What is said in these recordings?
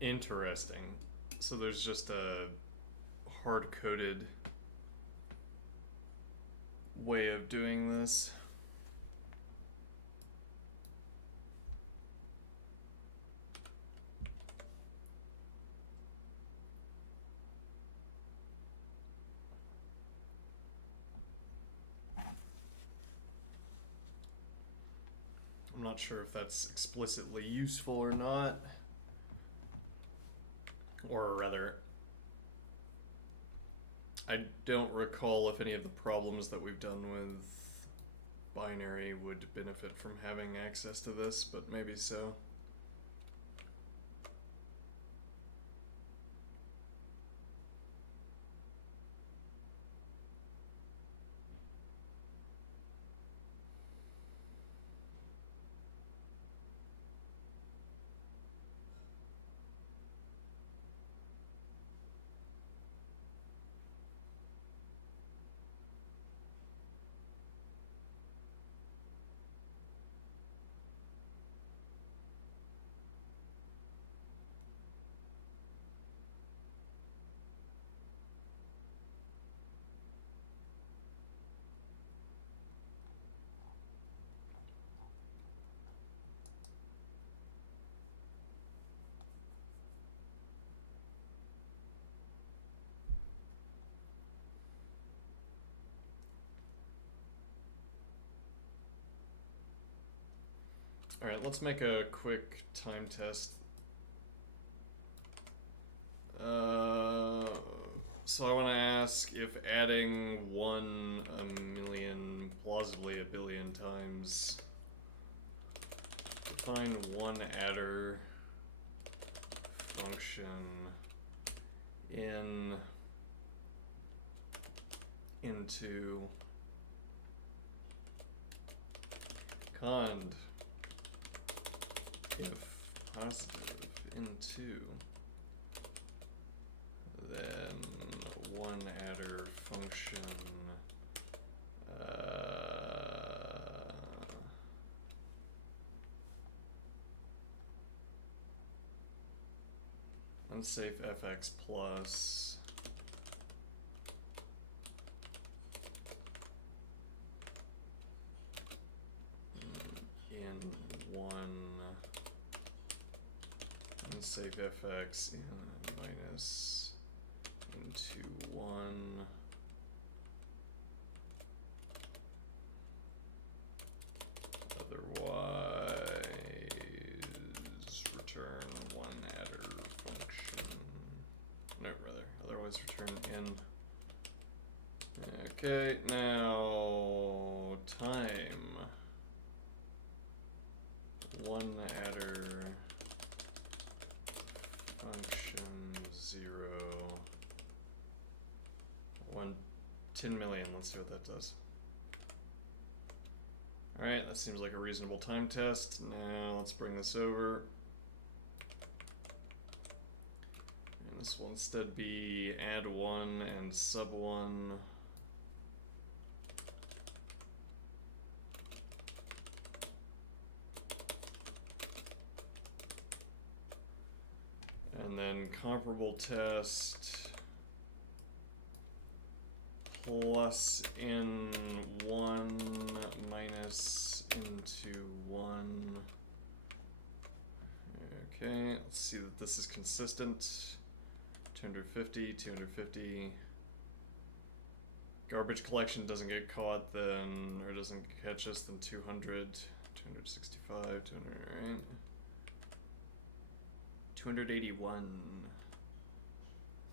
Interesting. So there's just a hard-coded way of doing this. I'm not sure if that's explicitly useful or not. Or rather, I don't recall if any of the problems that we've done with binary would benefit from having access to this, but maybe so. Alright, let's make a quick time test. So I want to ask if adding 1 a million, plausibly a billion times, define one adder function into cond if positive into then one adder function unsafe fx plus in one unsafe fx in minus into one otherwise return one adder function. No, rather, otherwise return in. Okay, now time one adder function 0 1 10 million. Let's see what that does. Alright, that seems like a reasonable time test. Now let's bring this over. And this will instead be add 1 and sub 1. And then comparable test plus in 1 minus into 1. Okay, let's see that this is consistent. 250, 250. Garbage collection doesn't get caught then, or doesn't catch us, then 200, 265, 200, right? 281,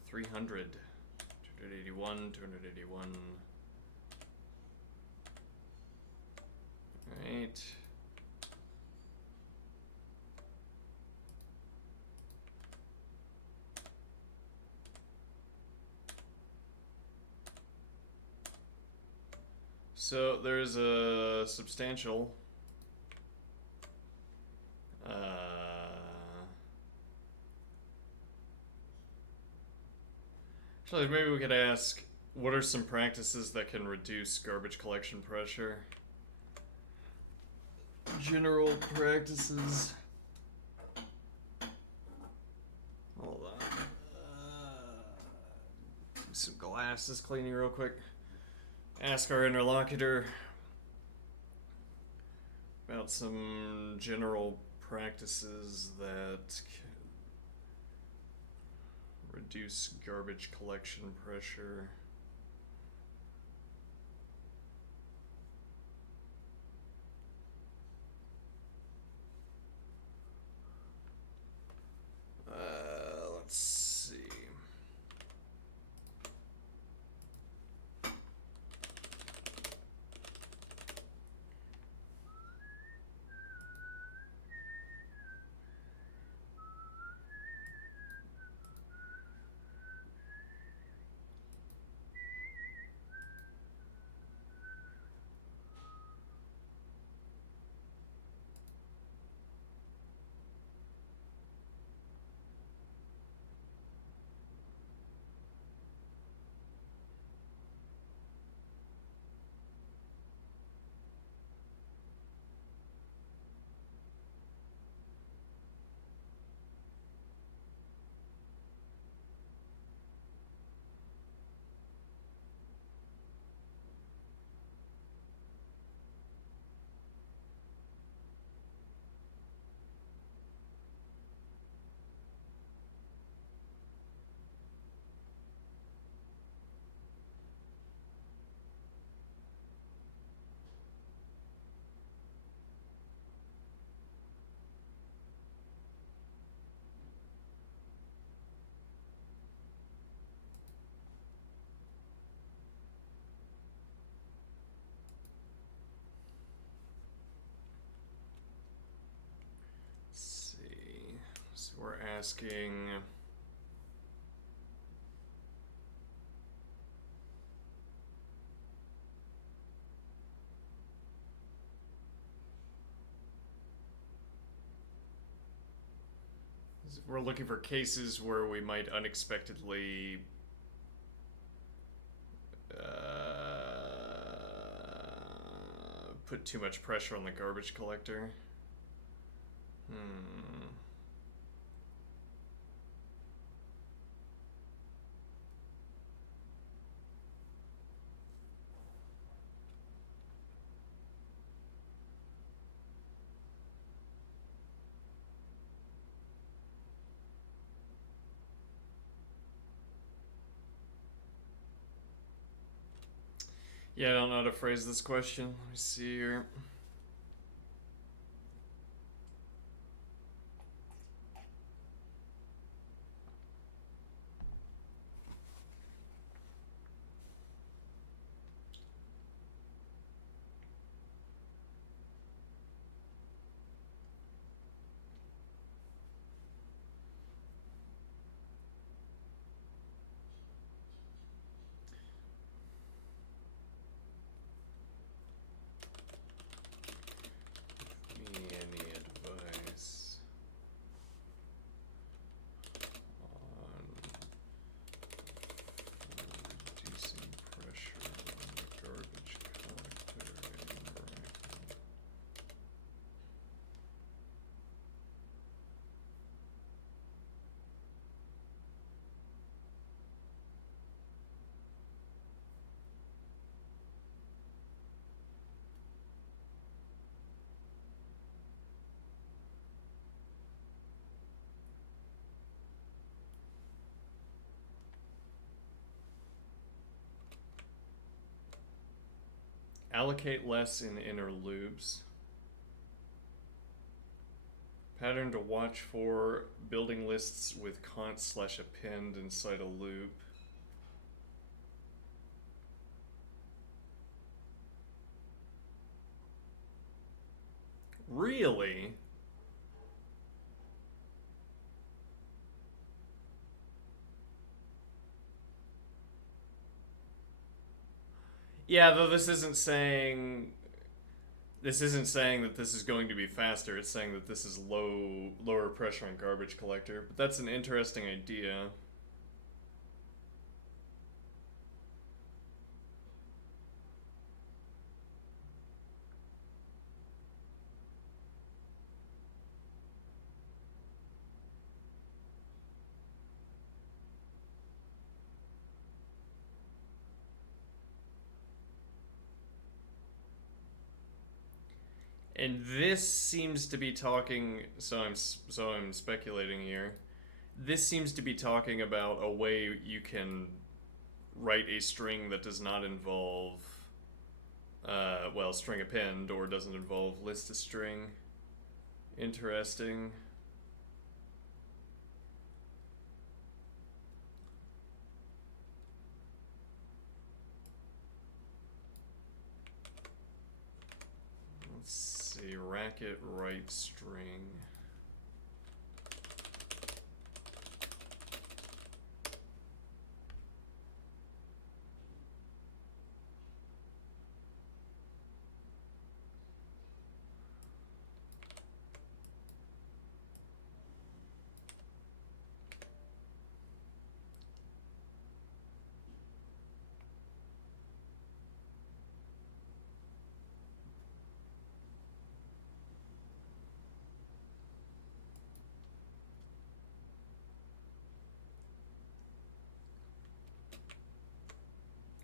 300, 281, 281. Alright. So there's a substantial actually, maybe we could ask, what are some practices that can reduce garbage collection pressure? General practices. I'll ask this cleaning real quick. Ask our interlocutor about some general practices that reduce garbage collection pressure. Let's see. So we're asking, we're looking for cases where we might unexpectedly put too much pressure on the garbage collector. Yeah, I don't know how to phrase this question. Let me see here. Allocate less in inner loops. Pattern to watch for building lists with const/append inside a loop. Really? Yeah, though this isn't saying that this is going to be faster. It's saying that this is lower pressure on garbage collector. But that's an interesting idea. And this seems to be talking. So I'm speculating here. This seems to be talking about a way you can write a string that does not involve, string append, or doesn't involve list a string. Interesting. Let's see, Racket write string.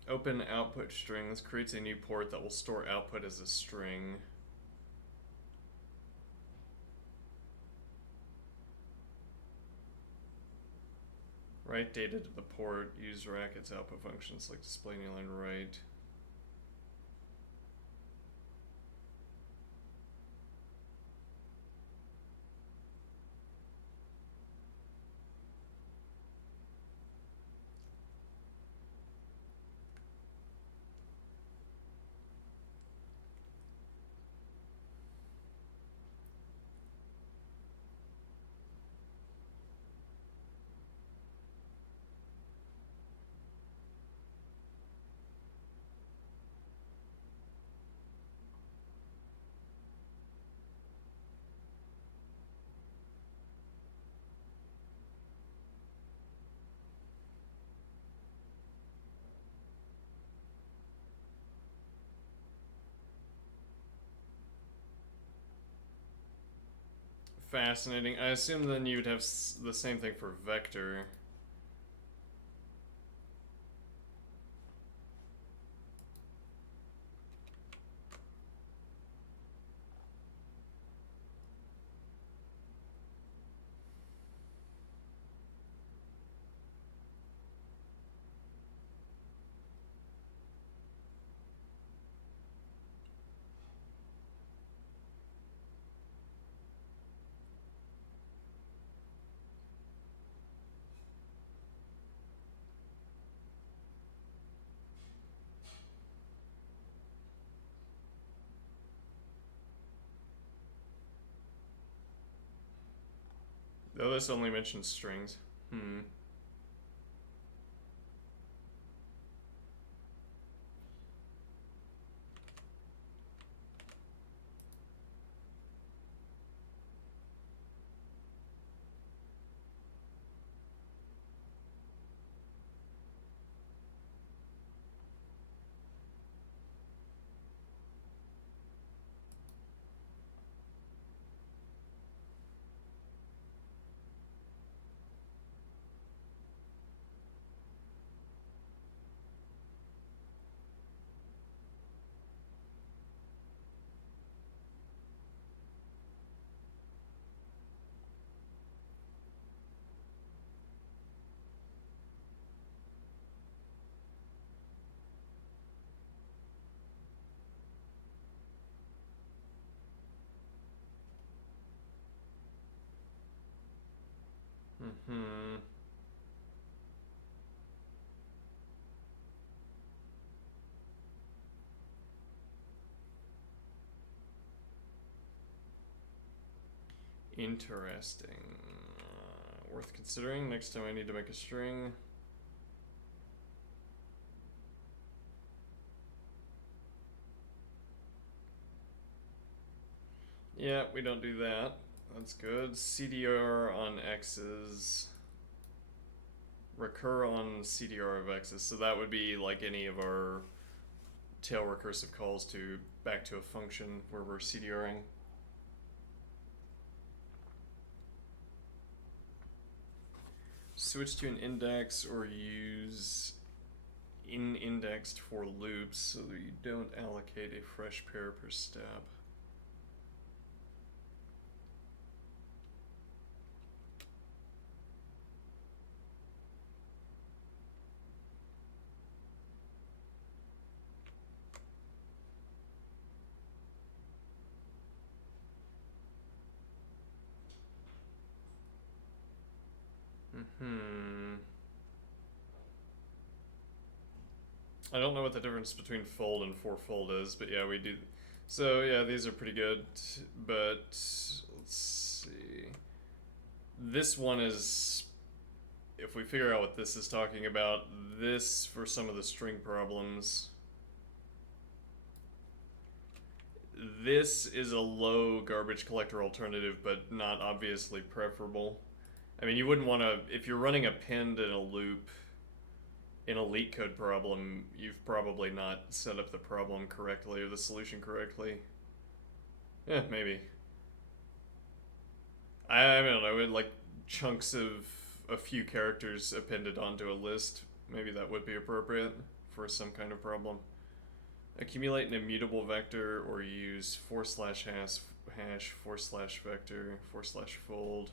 Open output string. This creates a new port that will store output as a string. Write data to the port. Use Racket's output functions like display new line write. Fascinating. I assume then you'd have the same thing for vector. Though this only mentions strings. Hmm. Interesting. Worth considering. Next time I need to make a string. Yeah, we don't do that. That's good. CDR on X's. Recur on CDR of X's. So that would be like any of our tail recursive calls to back to a function where we're CDRing. Switch to an index or use in-indexed for loops so that you don't allocate a fresh pair per step. Hmm. I don't know what the difference between fold and fourfold is, but yeah, we do. So yeah, these are pretty good, but let's see. This one is, if we figure out what this is talking about, this for some of the string problems. This is a low garbage collector alternative, but not obviously preferable. I mean, you wouldn't want to, if you're running append in a loop in a leetcode problem, you've probably not set up the problem correctly or the solution correctly. Yeah, maybe. I don't know, like chunks of a few characters appended onto a list, maybe that would be appropriate for some kind of problem. Accumulate an immutable vector or use /hash /vector /fold.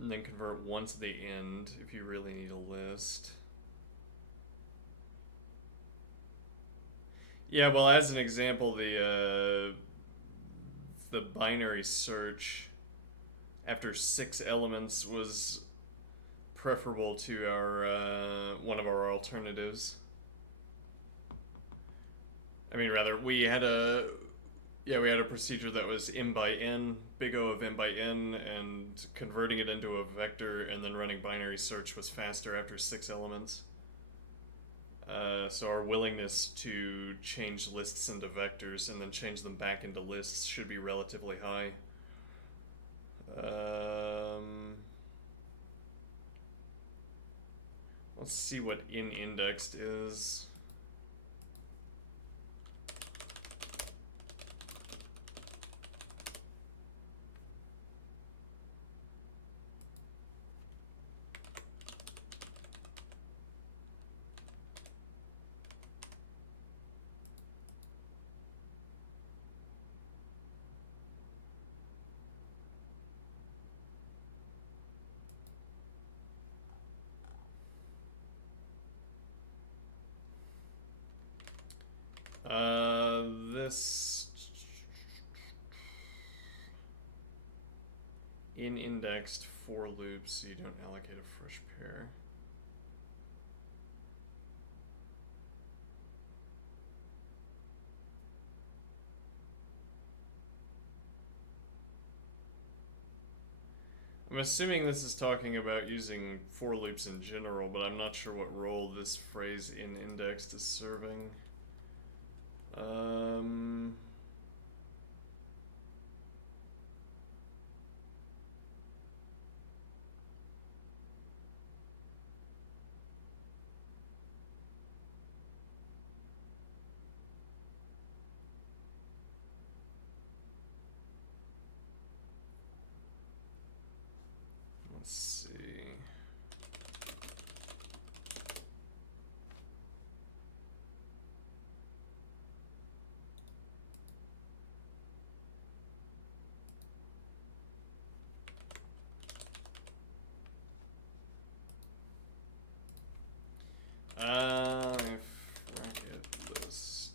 And then convert one to the end if you really need a list. Yeah, well, as an example, the binary search after 6 elements was preferable to our one of our alternatives. I mean, rather, we had a procedure that was m by n, big O of m by n, and converting it into a vector and then running binary search was faster after 6 elements. So our willingness to change lists into vectors and then change them back into lists should be relatively high. Let's see what in-indexed is. This in-indexed for loops, so you don't allocate a fresh pair. I'm assuming this is talking about using for loops in general, but I'm not sure what role this phrase in-indexed is serving. Let's see. If Racket list.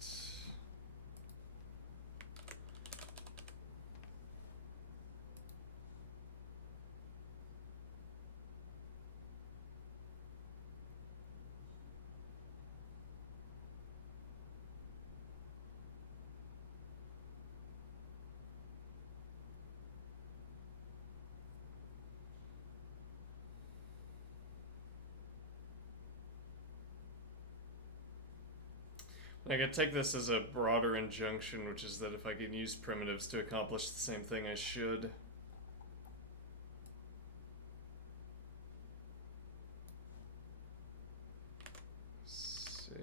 I could take this as a broader injunction, which is that if I can use primitives to accomplish the same thing, I should. Let's see.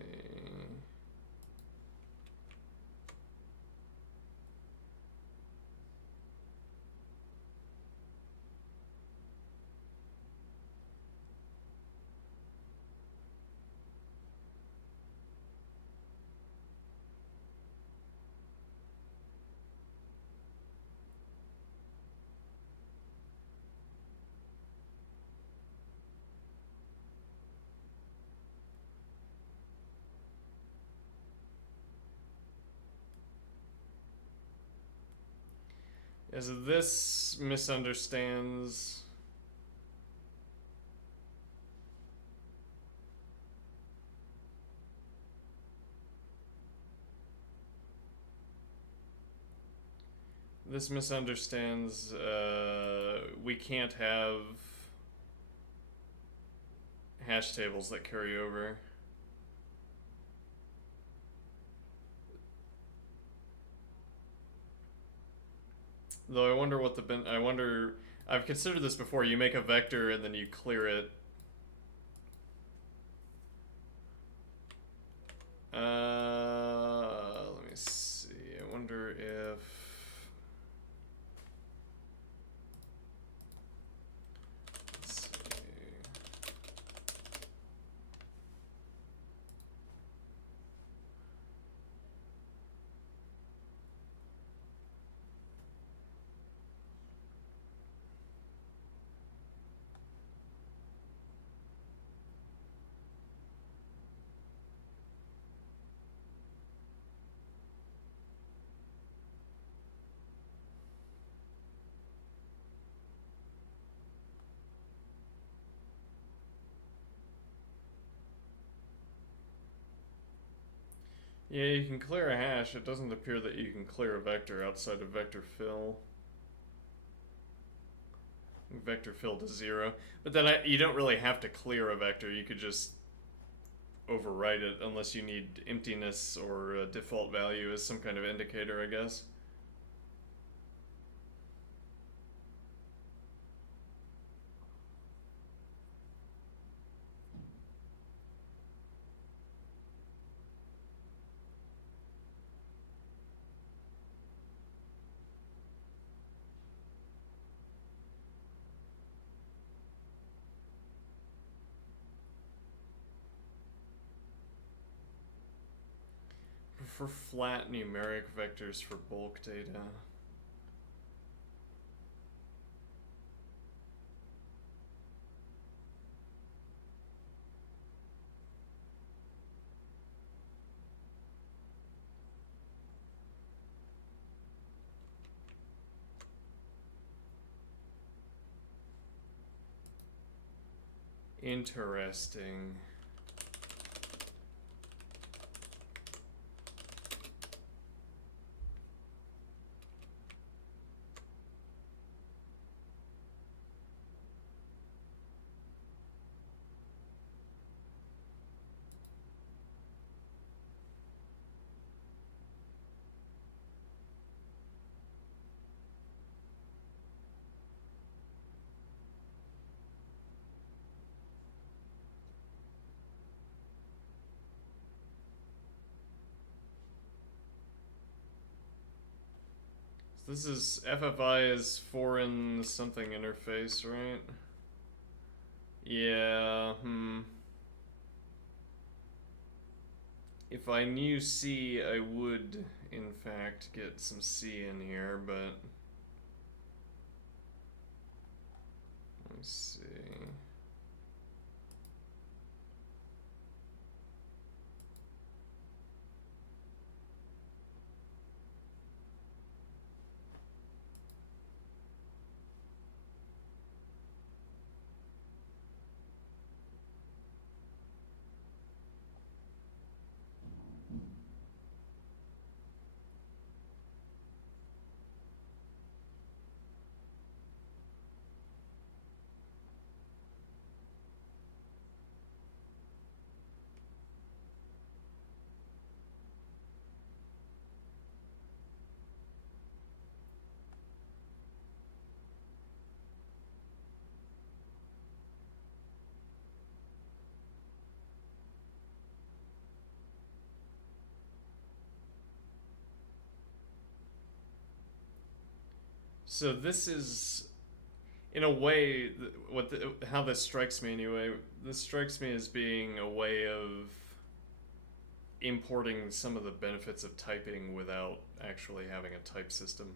As this misunderstands. This misunderstands. We can't have hash tables that carry over. Though I wonder what I wonder. I've considered this before. You make a vector and then you clear it. Let me see. I wonder if. Let's see. Yeah, you can clear a hash. It doesn't appear that you can clear a vector outside of vector fill. Vector fill to 0. But then you don't really have to clear a vector. You could just overwrite it unless you need emptiness or a default value as some kind of indicator, I guess. For flat numeric vectors for bulk data. Interesting. This is FFI is foreign something interface, right? Yeah, If I knew C, I would, in fact, get some C in here, but... Let me see... So this is, in a way, how this strikes me anyway. This strikes me as being a way of importing some of the benefits of typing without actually having a type system.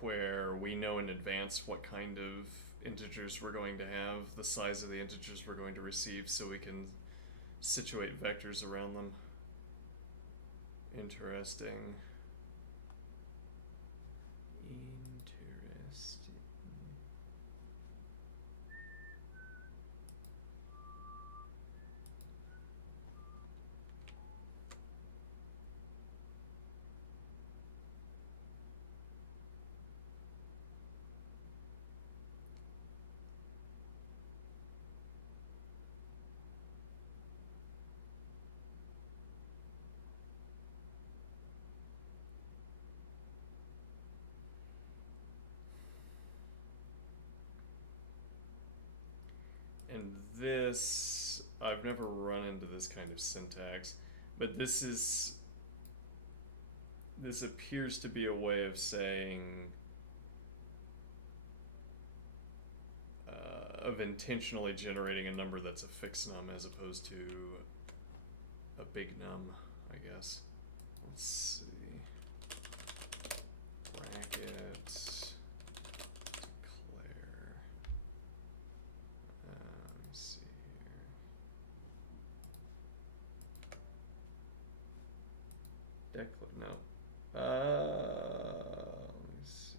Where we know in advance what kind of integers we're going to have, the size of the integers we're going to receive, so we can situate vectors around them. Interesting. And this, I've never run into this kind of syntax, but this appears to be a way of saying, of intentionally generating a number that's a fixed num as opposed to a big num, I guess. Let's see. Racket declare. Let me see here. No. Let me see.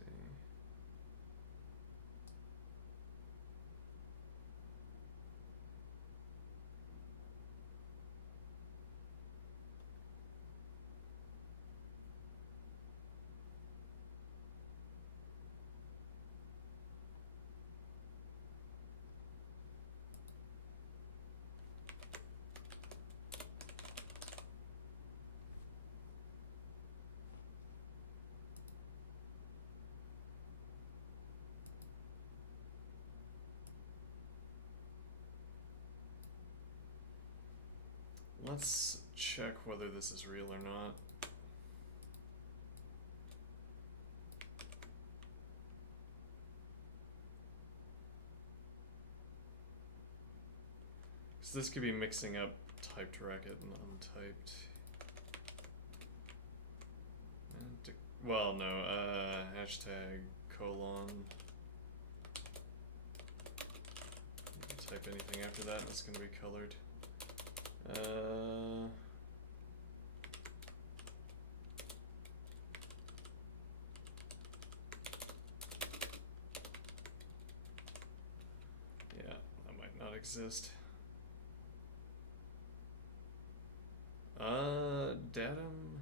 Let's check whether this is real or not. So this could be mixing up typed Racket and untyped. Well, no, hashtag colon. You can type anything after that and it's going to be colored. Yeah, that might not exist. Datum.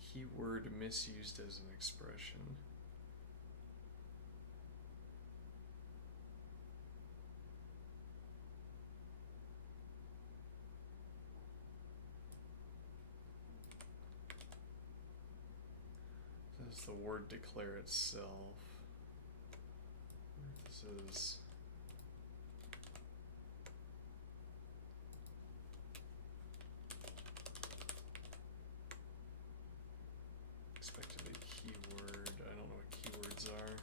Keyword misused as an expression. Does the word declare itself? I wonder if this is. Expect to be keyword. I don't know what keywords are.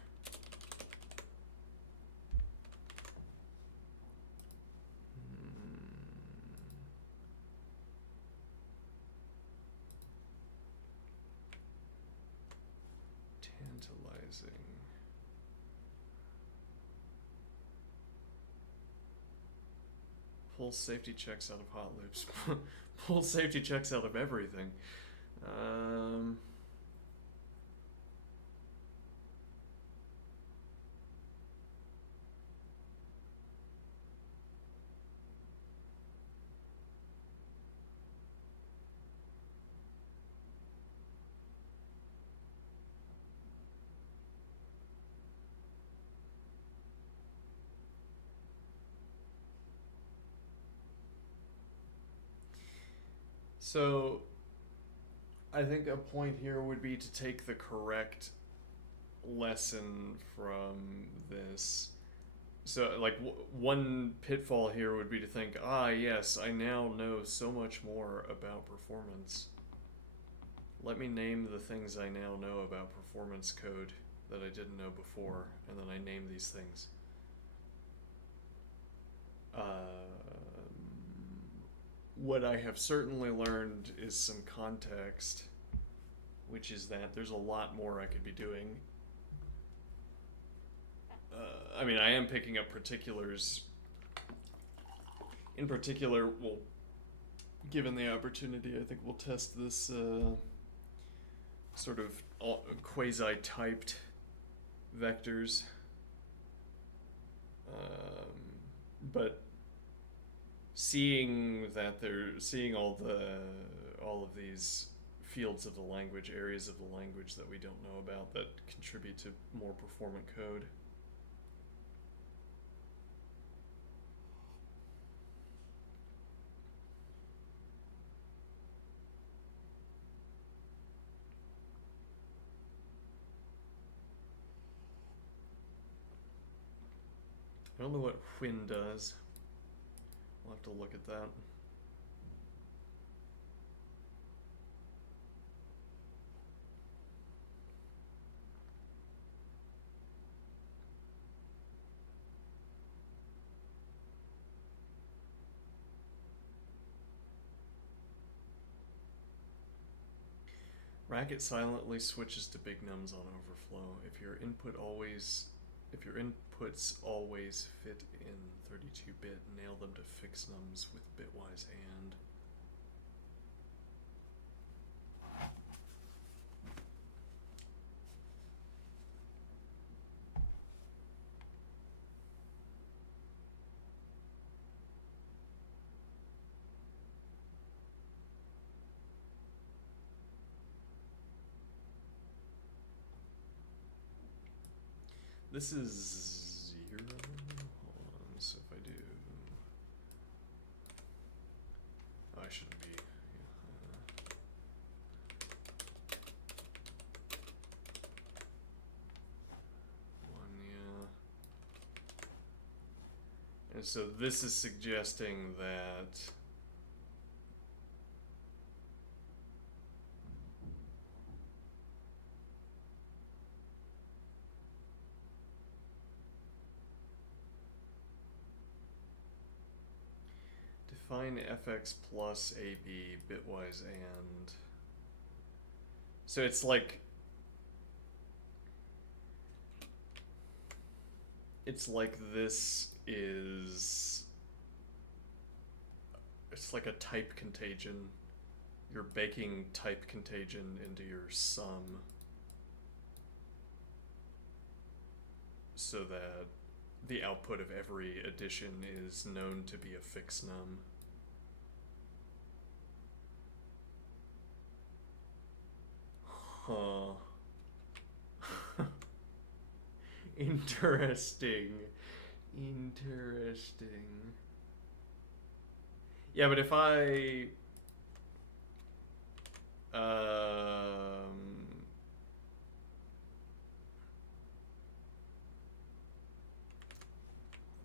Tantalizing. Pull safety checks out of hot loops. Pull safety checks out of everything. So, I think a point here would be to take the correct lesson from this. So, like, one pitfall here would be to think, yes, I now know so much more about performance. Let me name the things I now know about performance code that I didn't know before, and then I name these things. What I have certainly learned is some context, which is that there's a lot more I could be doing. I mean, I am picking up particulars In particular, we'll, given the opportunity, I think we'll test this sort of quasi-typed vectors. But seeing all of these fields of the language, areas of the language that we don't know about that contribute to more performant code. I don't know what when does. We'll have to look at that. Racket silently switches to big nums on overflow. If your inputs always fit in 32-bit, nail them to fixed nums with bitwise and. This is 0. Hold on, so if I do. Oh, I shouldn't be. One, yeah. And so this is suggesting that. Define fx plus ab bitwise and. So it's like this is. It's like a type contagion. You're baking type contagion into your sum so that the output of every addition is known to be a fixed num. Huh. Interesting. Yeah, but if I let's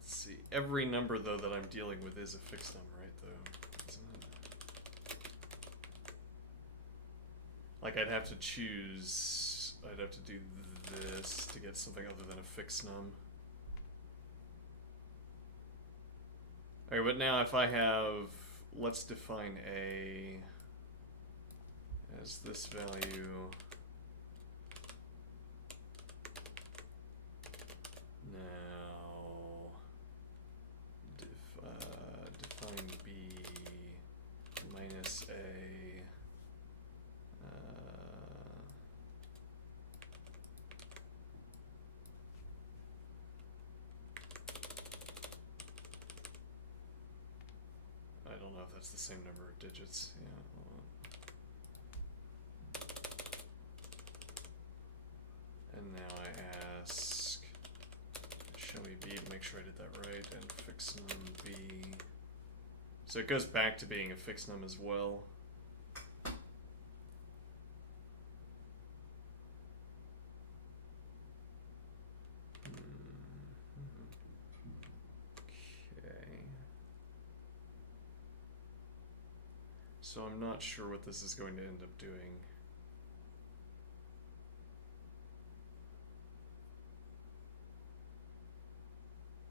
see. Every number though that I'm dealing with is a fixed num, right? Though, isn't it? Like I'd have to choose. I'd have to do this to get something other than a fixed num. Alright, but now if I have, let's define A as this value. Now, define B minus A. I don't know if that's the same number of digits. Yeah. And now I ask, show me B to make sure I did that right, and fix num B. So it goes back to being a fixed num as well. Okay. So I'm not sure what this is going to end up doing.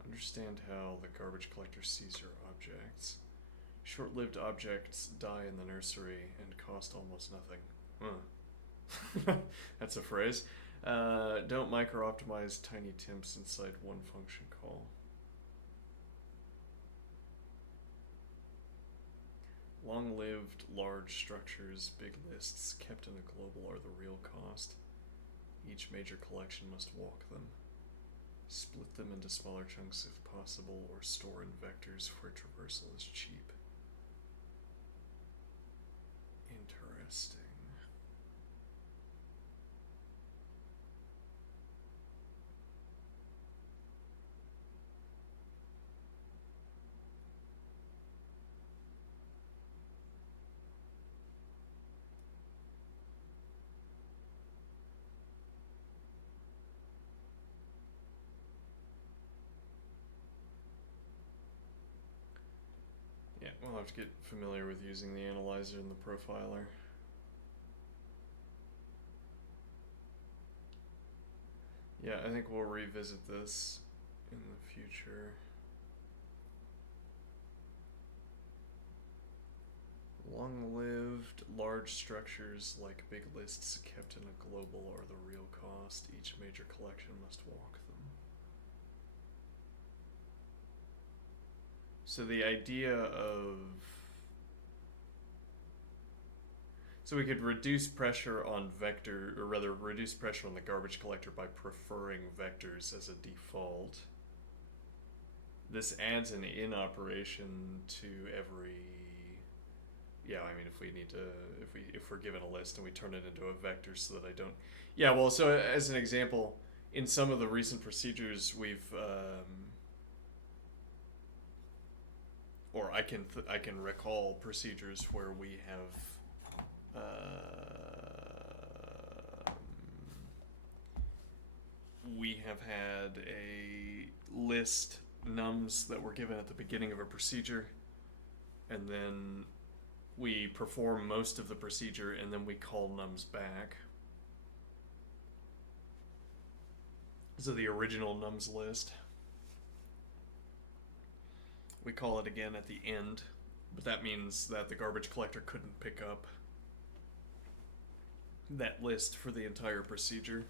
Understand how the garbage collector sees your objects. Short-lived objects die in the nursery and cost almost nothing. Huh. That's a phrase. Don't micro-optimize tiny temps inside one function call. Long-lived, large structures, big lists kept in a global are the real cost. Each major collection must walk them. Split them into smaller chunks if possible, or store in vectors where traversal is cheap. Interesting. Yeah, we'll have to get familiar with using the analyzer and the profiler. Yeah, I think we'll revisit this in the future. Long-lived, large structures like big lists kept in a global are the real cost. Each major collection must walk them. So the idea of... So we could reduce pressure on vector, or rather reduce pressure on the garbage collector by preferring vectors as a default. This adds an in operation to every... Yeah, I mean, if we need to, if we're given a list and we turn it into a vector so that I don't... Yeah, well, so as an example, in some of the recent procedures we've... or I can recall procedures where we have had a list nums that were given at the beginning of a procedure, and then we perform most of the procedure and then we call nums back. So the original nums list, we call it again at the end, but that means that the garbage collector couldn't pick up that list for the entire procedure.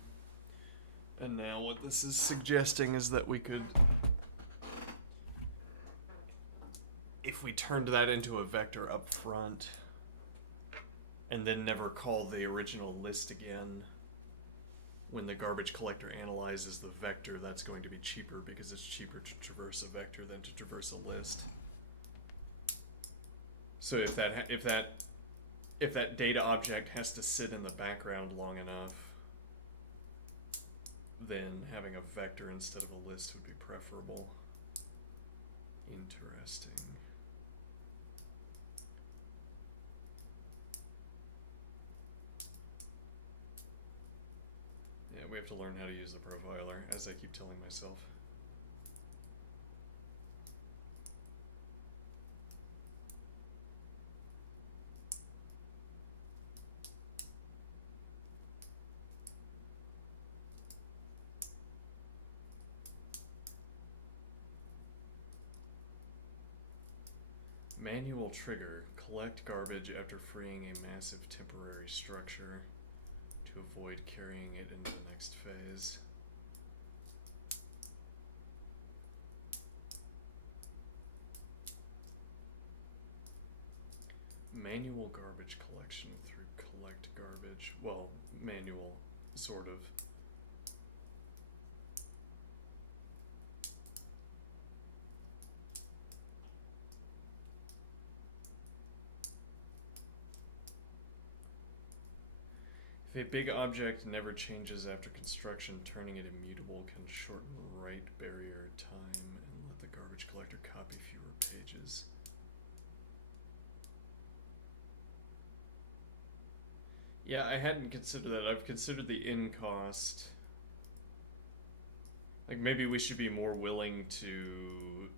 And now what this is suggesting is that we could, if we turned that into a vector up front and then never call the original list again, when the garbage collector analyzes the vector, that's going to be cheaper because it's cheaper to traverse a vector than to traverse a list. So if that data object has to sit in the background long enough, then having a vector instead of a list would be preferable. Interesting. Yeah, we have to learn how to use the profiler, as I keep telling myself. Manual trigger. Collect garbage after freeing a massive temporary structure to avoid carrying it into the next phase. Manual garbage collection through collect garbage. Well, manual, sort of. If a big object never changes after construction, turning it immutable can shorten write barrier time and let the garbage collector copy fewer pages. Yeah, I hadn't considered that. I've considered the in cost. Like, maybe we should be more willing to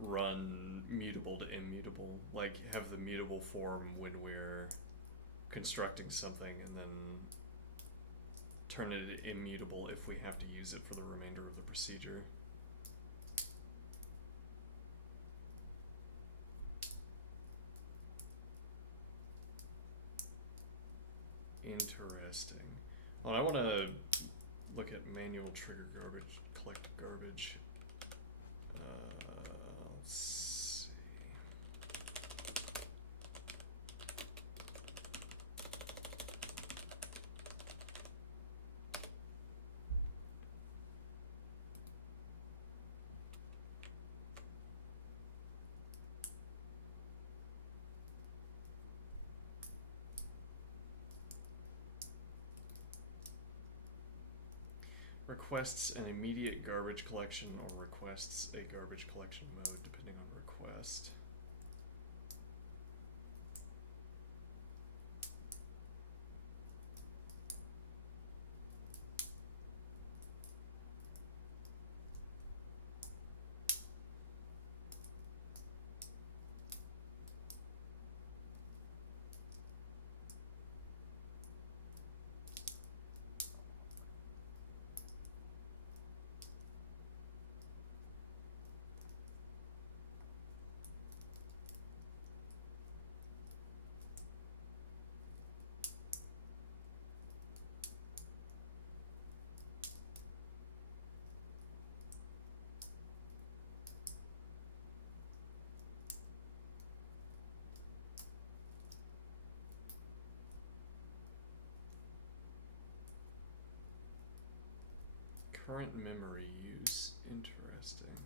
run mutable to immutable. Like, have the mutable form when we're constructing something, and then turn it immutable if we have to use it for the remainder of the procedure. Interesting. Well, I want to look at manual trigger garbage, collect garbage. Let's see. Requests an immediate garbage collection or requests a garbage collection mode depending on request. Current memory use, interesting.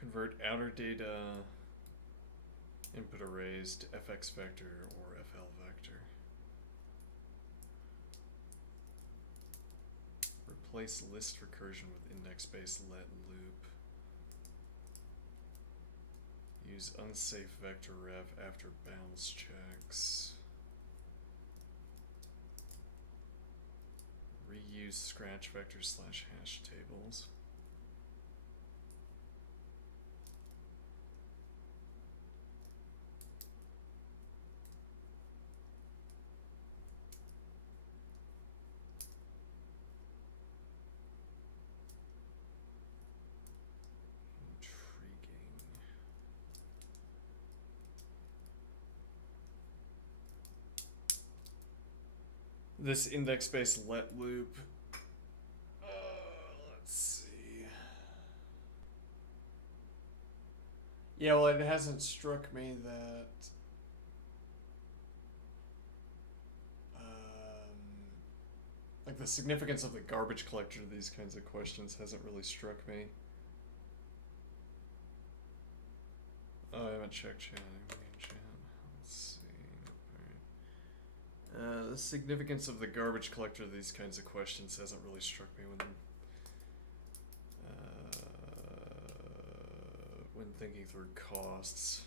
Convert outer data input arrays to fx vector or fl vector. Replace list recursion with index-based let loop. Use unsafe vector ref after bounds checks. Reuse scratch vector slash hash tables. This index-based let loop. Let's see. Yeah, well, it hasn't struck me that like the significance of the garbage collector to these kinds of questions hasn't really struck me. Oh, I haven't checked chat. Let's see. The significance of the garbage collector to these kinds of questions hasn't really struck me when thinking through costs.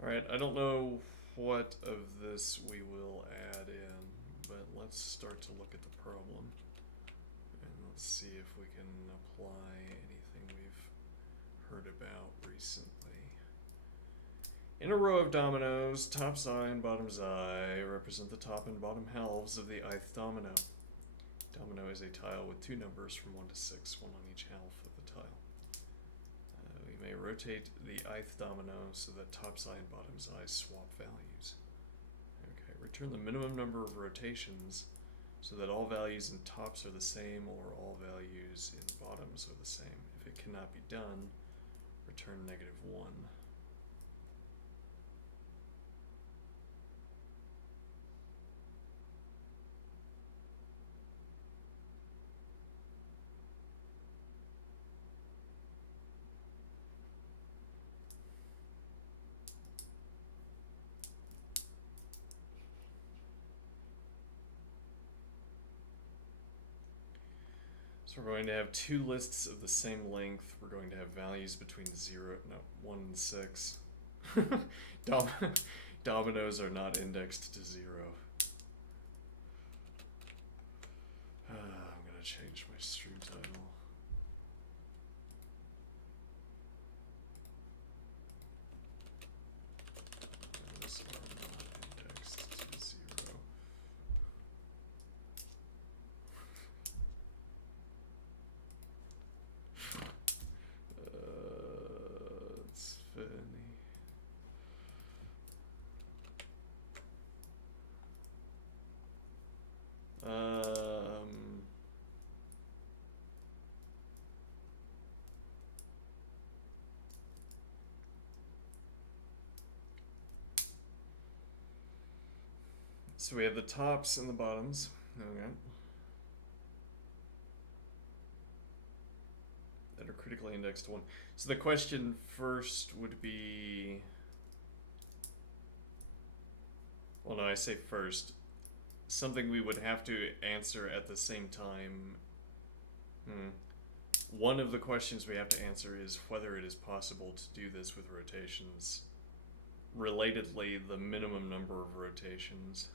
Alright, I don't know what of this we will add in, but let's start to look at the problem. And let's see if we can apply anything we've heard about recently. In a row of dominoes, top's eye and bottom's eye represent the top and bottom halves of the ith domino. Domino is a tile with two numbers from 1 to 6, one on each half of the tile. We may rotate the ith domino so that top's eye and bottom's eye swap values. Okay, return the minimum number of rotations so that all values in tops are the same or all values in bottoms are the same. If it cannot be done, return -1. So we're going to have two lists of the same length. We're going to have values between 1 and 6. Dominoes are not indexed to 0. I'm going to change my stream title. Dominoes are not indexed to 0. It's funny. So we have the tops and the bottoms. Okay. That are critically indexed to 1. So the question first would be... Well, no, I say first. Something we would have to answer at the same time. One of the questions we have to answer is whether it is possible to do this with rotations. Relatedly, the minimum number of rotations.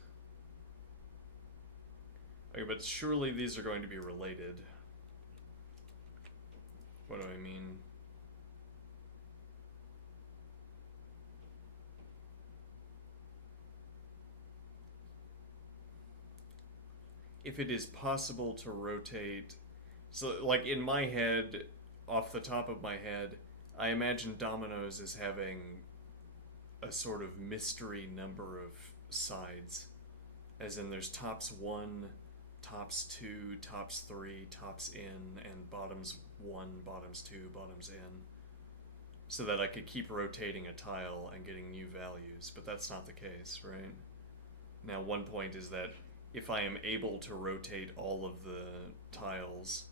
Okay, but surely these are going to be related. What do I mean? If it is possible to rotate, so like in my head, off the top of my head, I imagine dominoes as having a sort of mystery number of sides, as in there's tops 1, tops 2, tops 3, tops in, and bottoms 1, bottoms 2, bottoms in, so that I could keep rotating a tile and getting new values, but that's not the case, right? Now, one point is that if I am able to rotate all of the tiles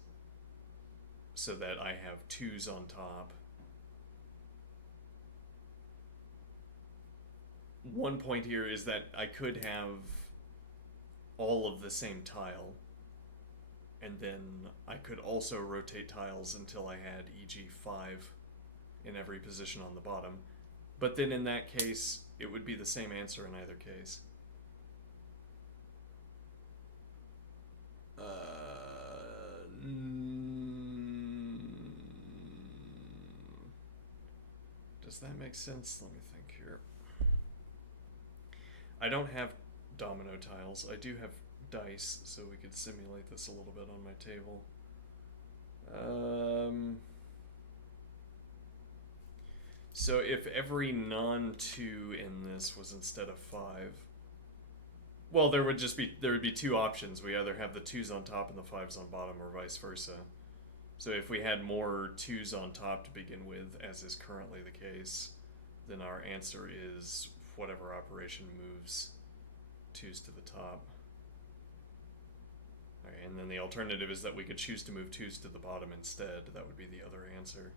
so that I have 2s on top, one point here is that I could have all of the same tile, and then I could also rotate tiles until I had e.g. 5 in every position on the bottom. But then in that case, it would be the same answer in either case. Does that make sense? Let me think here. I don't have domino tiles. I do have dice, so we could simulate this a little bit on my table. So if every non-2 in this was instead of 5, well, there would be two options. We either have the 2s on top and the 5s on bottom, or vice versa. So if we had more 2s on top to begin with, as is currently the case, then our answer is whatever operation moves 2s to the top. Okay, and then the alternative is that we could choose to move 2s to the bottom instead. That would be the other answer.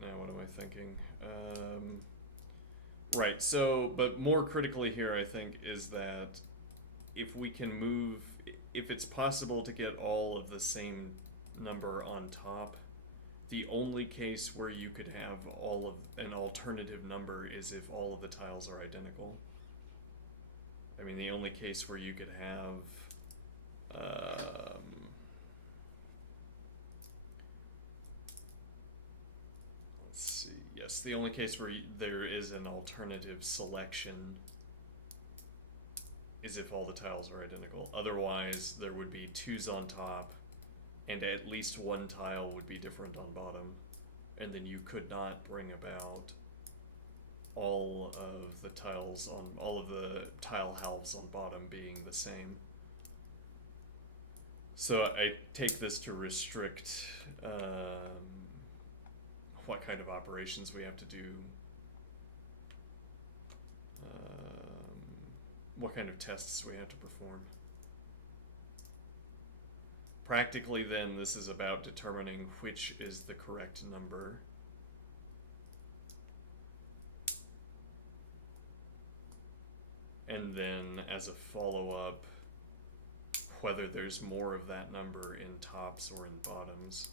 Now what am I thinking? Right, so, but more critically here, I think, is that if we can move, if it's possible to get all of the same number on top, The only case where you could have all of an alternative number is if all of the tiles are identical. I mean, the only case where you could have let's see. Yes, the only case where there is an alternative selection is if all the tiles are identical. Otherwise, there would be 2s on top, and at least one tile would be different on bottom, and then you could not bring about all of the tiles on all of the tile halves on bottom being the same. So I take this to restrict what kind of operations we have to do, what kind of tests we have to perform. Practically, then, this is about determining which is the correct number. And then, as a follow-up, whether there's more of that number in tops or in bottoms.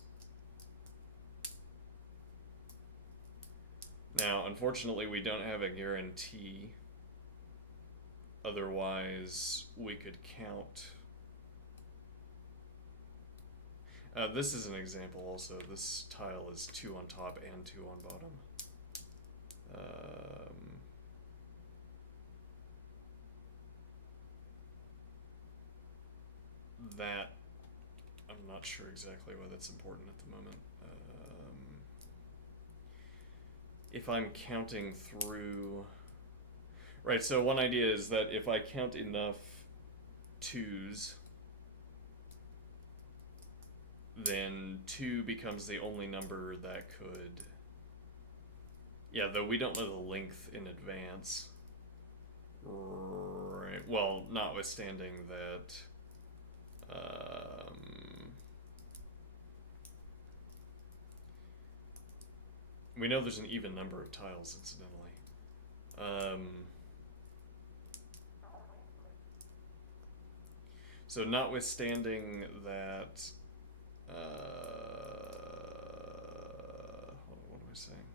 Now, unfortunately, we don't have a guarantee. Otherwise, we could count. This is an example also. This tile is 2 on top and 2 on bottom. That, I'm not sure exactly why that's important at the moment. If I'm counting through... Right, so one idea is that if I count enough 2s, then 2 becomes the only number that could... Yeah, though we don't know the length in advance. Right, well, notwithstanding that... we know there's an even number of tiles, incidentally. So notwithstanding that, hold on, what am I saying?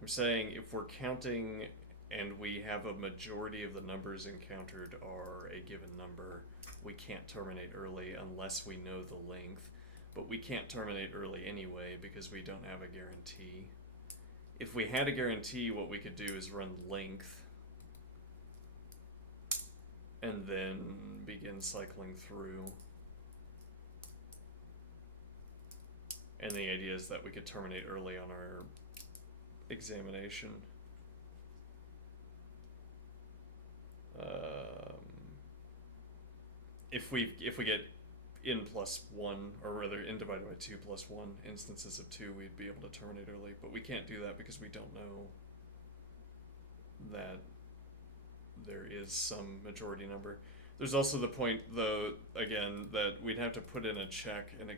I'm saying if we're counting and we have a majority of the numbers encountered are a given number, we can't terminate early unless we know the length. But we can't terminate early anyway because we don't have a guarantee. If we had a guarantee, what we could do is run length and then begin cycling through. And the idea is that we could terminate early on our examination. If we get n plus 1, or rather n divided by 2 plus 1 instances of 2, we'd be able to terminate early, but we can't do that because we don't know that there is some majority number. There's also the point, though, again, that we'd have to put in a check and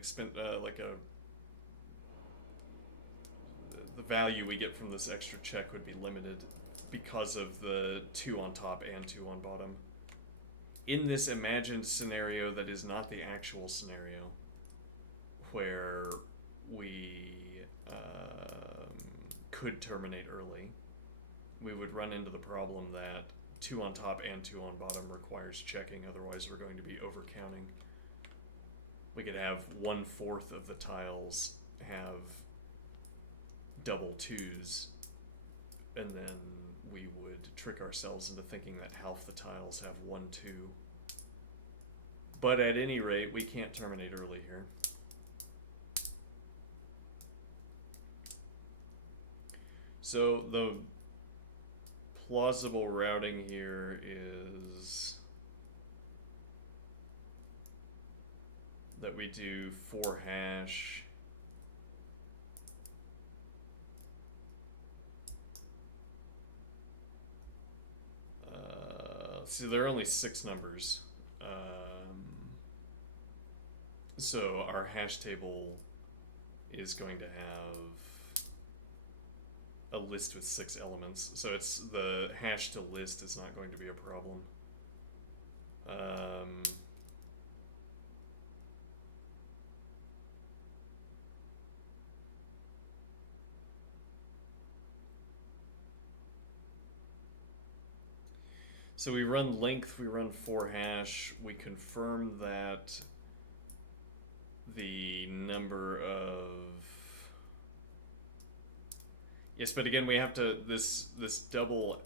the value we get from this extra check would be limited because of the 2 on top and 2 on bottom. In this imagined scenario that is not the actual scenario, where we could terminate early, we would run into the problem that 2 on top and 2 on bottom requires checking, otherwise we're going to be overcounting. We could have 1/4 of the tiles have double 2s, and then we would trick ourselves into thinking that half the tiles have 1, 2. But at any rate, we can't terminate early here. So the plausible routing here is that we do 4 hash see, there are only 6 numbers. So our hash table is going to have a list with 6 elements. So it's the hash to list is not going to be a problem. So we run length, we run for hash, we confirm that the number of... Yes, but again, we have to, this double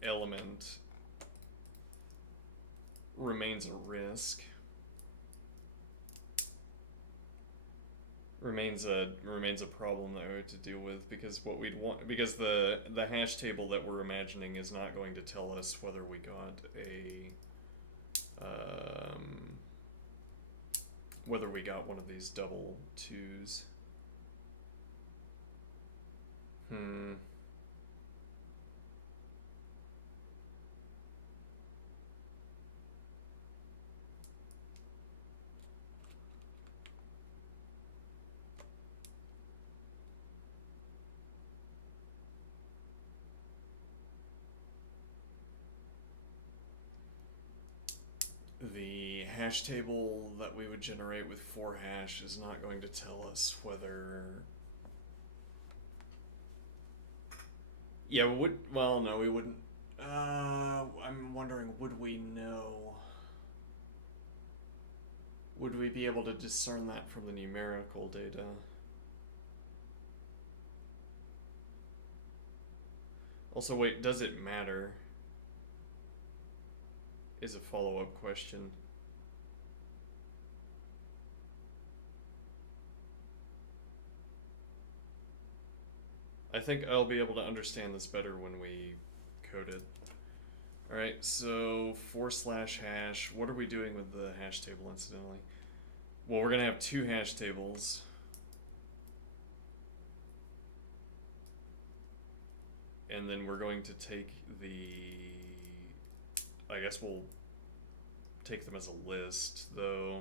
element remains a risk. Remains a problem that we have to deal with, because what we'd want, because the hash table that we're imagining is not going to tell us whether we got a whether we got one of these double twos. The hash table that we would generate with for hash is not going to tell us whether... Yeah, well, no, we wouldn't. I'm wondering, would we know? Would we be able to discern that from the numerical data? Also, wait, does it matter? Is a follow-up question. I think I'll be able to understand this better when we code it. Alright, so /hash. What are we doing with the hash table, incidentally? Well, we're going to have two hash tables. And then we're going to take the... I guess we'll take them as a list, though.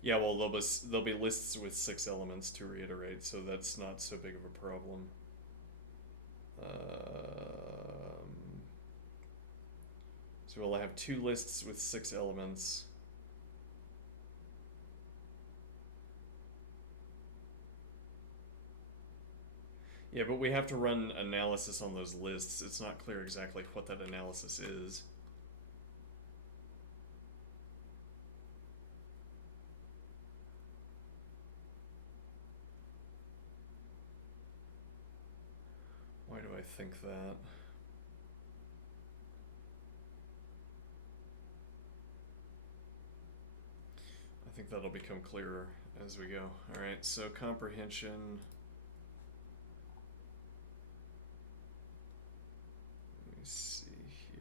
Yeah, well, they'll be lists with 6 elements, to reiterate, so that's not so big of a problem. So we'll have 2 lists with 6 elements. Yeah, but we have to run analysis on those lists. It's not clear exactly what that analysis is. Why do I think that? I think that'll become clearer as we go. Alright, so comprehension. Let me see here.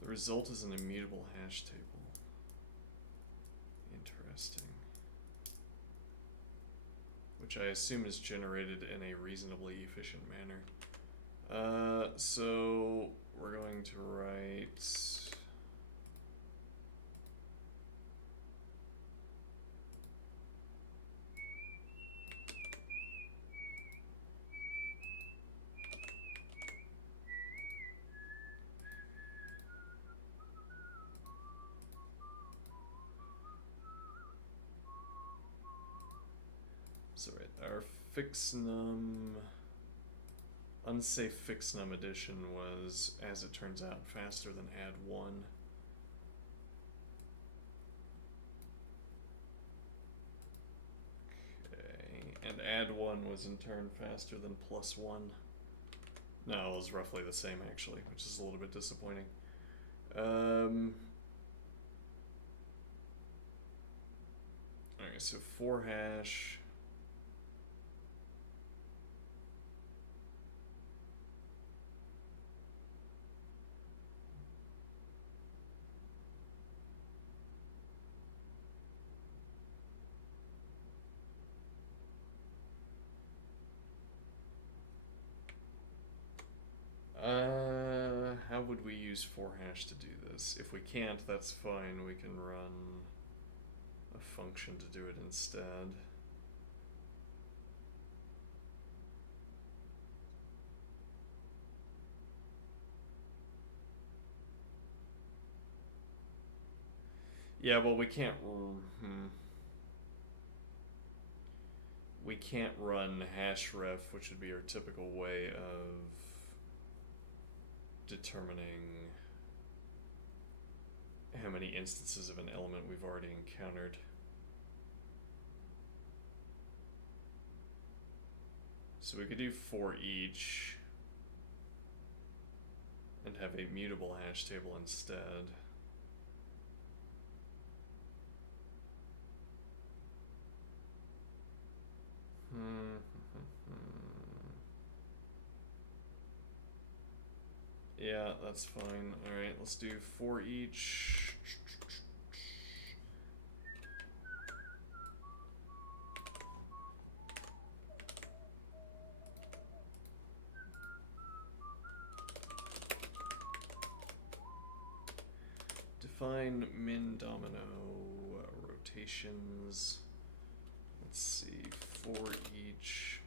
The result is an immutable hash table. Interesting. Which I assume is generated in a reasonably efficient manner. So we're going to write... So right, our fixnum, unsafe fixnum addition was, as it turns out, faster than add1. Okay, and add1 was in turn faster than +1. No, it was roughly the same actually, which is a little bit disappointing. Alright, so for hash. How would we use for hash to do this? If we can't, that's fine. We can run a function to do it instead. Yeah, well, we can't run hashref, which would be our typical way of determining how many instances of an element we've already encountered. So we could do for each and have a mutable hash table instead. Yeah, that's fine. Alright, let's do for each. Define min domino rotations. Let's see, for each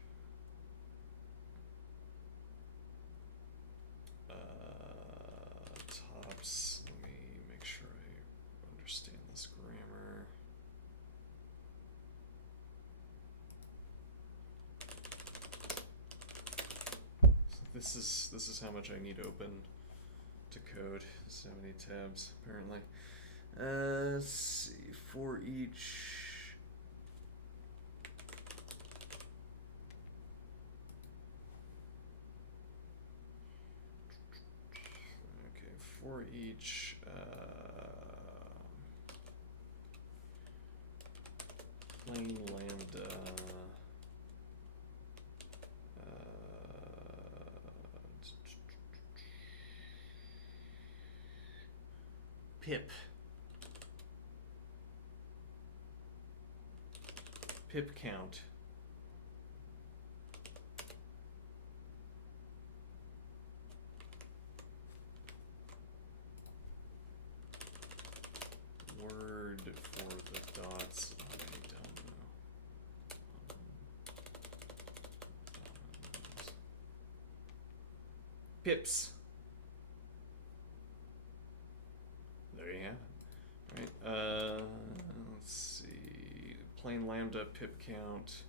tops. Let me make sure I understand this grammar. So this is how much I need open to code. So many tabs apparently. Let's see, for each. Okay, for each plain lambda pip count. Word for the dots. I don't know. Pips. There you have it. Right. Let's see. Plain lambda pip count.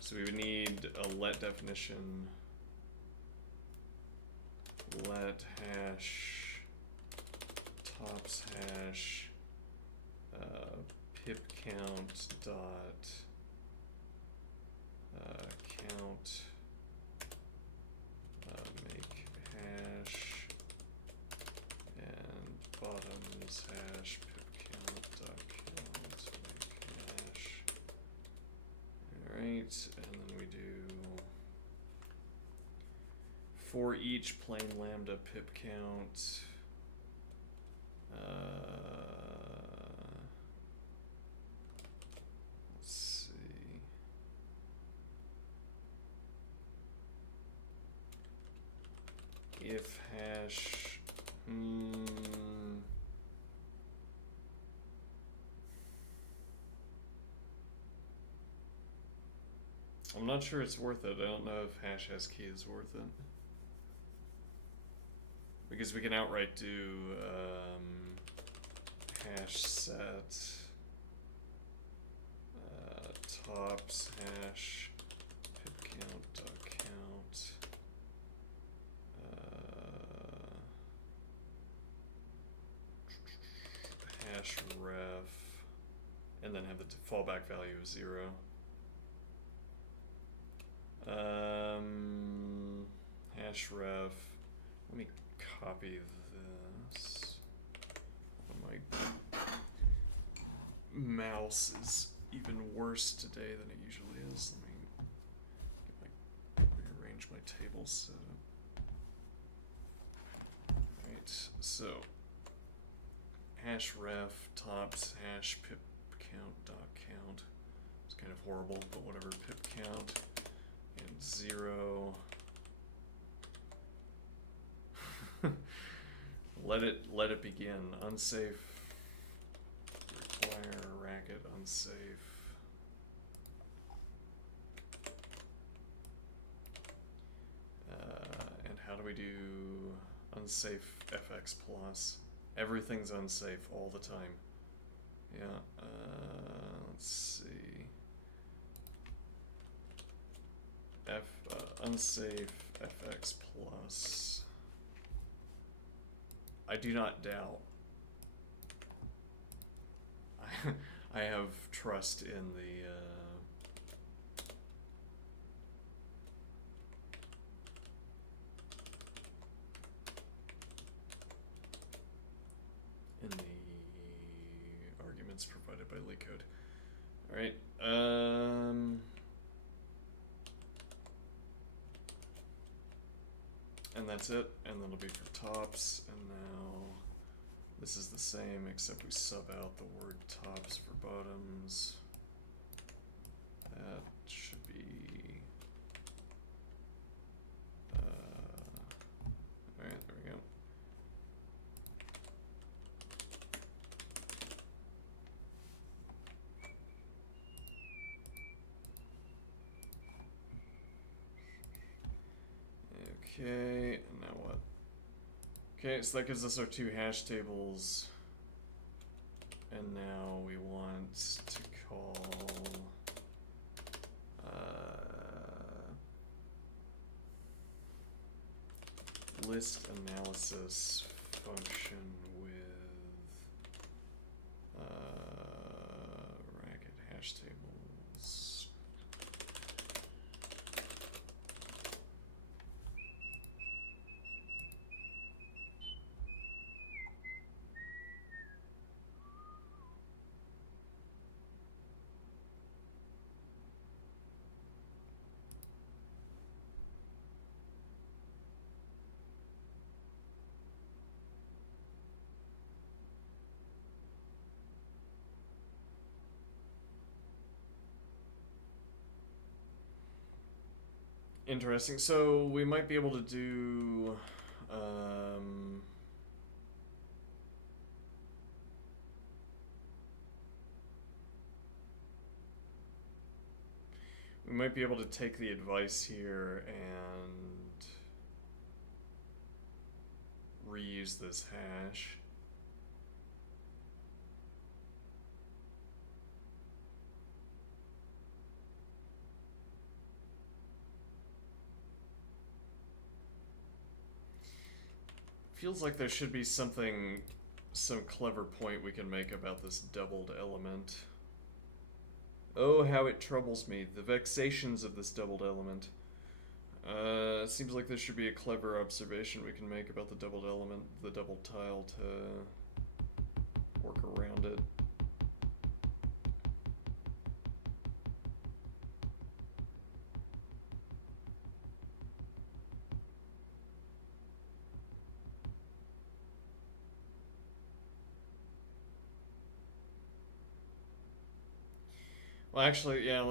So we would need a let definition. Let hash tops hash pip count dot count make hash and bottoms hash pip count dot count make hash. Alright, and then we do for each plain lambda pip count. Let's see. If hash. I'm not sure it's worth it. I don't know if hash has key is worth it. Because we can outright do hash set tops hash pip count dot count hash ref, and then have the fallback value of 0. Hash ref. Let me copy this. My mouse is even worse today than it usually is. Let me rearrange my table setup. Alright, so hash ref tops hash pip count dot count. It's kind of horrible, but whatever. Pip count and 0. Let it begin. Unsafe. Require racket unsafe. And how do we do unsafe fx plus? Everything's unsafe all the time. Yeah, let's see. Unsafe fx plus. I do not doubt. I have trust in the arguments provided by leetcode. All right. And that's it. And that'll be for tops. And now this is the same, except we sub out the word tops for bottoms. That should be. All right, there we go. Okay, and now what? Okay, so that gives us our two hash tables. And now we want to call list analysis function with Racket hash tables. Interesting. So we might be able to do we might be able to take the advice here and reuse this hash. Feels like there should be some clever point we can make about this doubled element. Oh, how it troubles me, the vexations of this doubled element. Seems like there should be a clever observation we can make about the doubled element, the doubled tile, to work around it. Well, actually, yeah,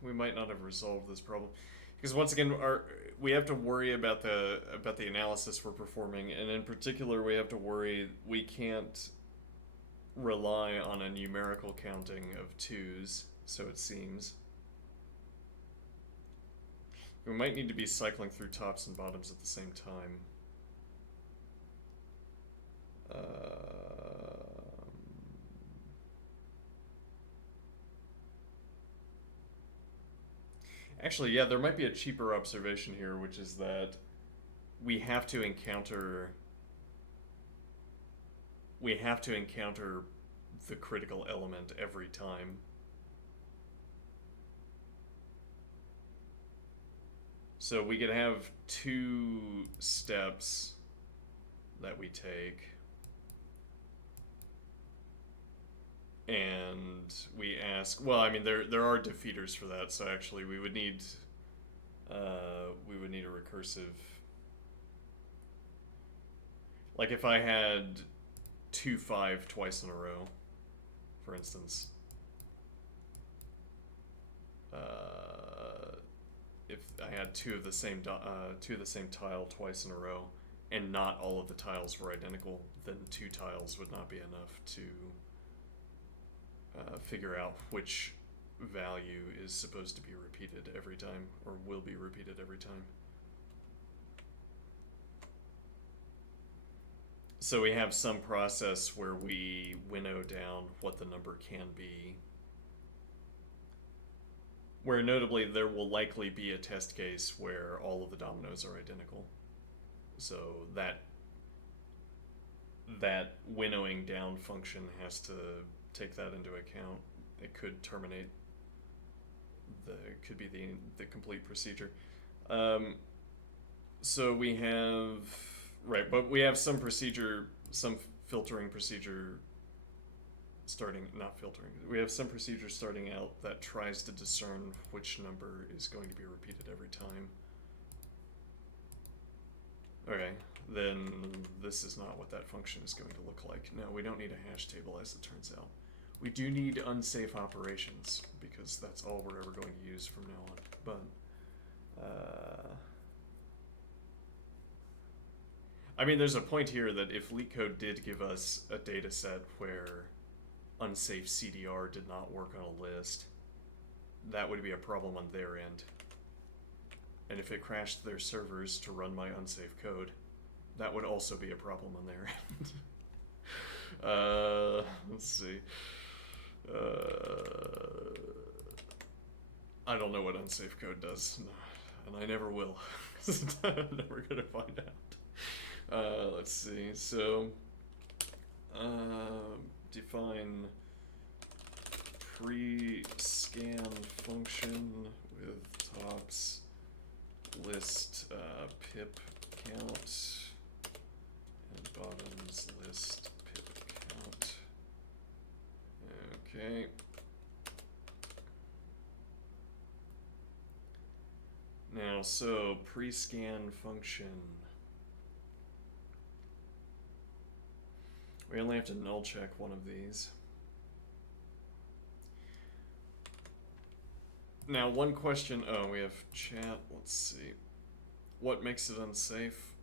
we might not have resolved this problem. Because once again, we have to worry about the analysis we're performing, and in particular, we have to worry we can't rely on a numerical counting of 2s, so it seems. We might need to be cycling through tops and bottoms at the same time. Actually, yeah, there might be a cheaper observation here, which is that we have to encounter the critical element every time. So we could have 2 steps that we take, and we ask, well, I mean, there are defeaters for that, so actually we would need a recursive, like if I had 2-5 twice in a row, for instance, if I had two of the same tile twice in a row, and not all of the tiles were identical, then 2 tiles would not be enough to figure out which value is supposed to be repeated every time, or will be repeated every time. So we have some process where we winnow down what the number can be, where notably there will likely be a test case where all of the dominoes are identical. So that winnowing down function has to take that into account. It could terminate it could be the complete procedure. So we have right, but we have some filtering procedure starting, not filtering. We have some procedure starting out that tries to discern which number is going to be repeated every time. Okay, then this is not what that function is going to look like. No, we don't need a hash table, as it turns out. We do need unsafe operations, because that's all we're ever going to use from now on. But, I mean, there's a point here that if leetcode did give us a data set where unsafe CDR did not work on a list, that would be a problem on their end. And if it crashed their servers to run my unsafe code, that would also be a problem on their end. Let's see. I don't know what unsafe code does, and I never will. I'm never gonna find out. Let's see. So, define pre-scan function with tops list pip count and bottoms list pip count. Okay. Now, so pre-scan function. We only have to null check one of these. Now, one question. Oh, we have chat. Let's see. What makes it unsafe?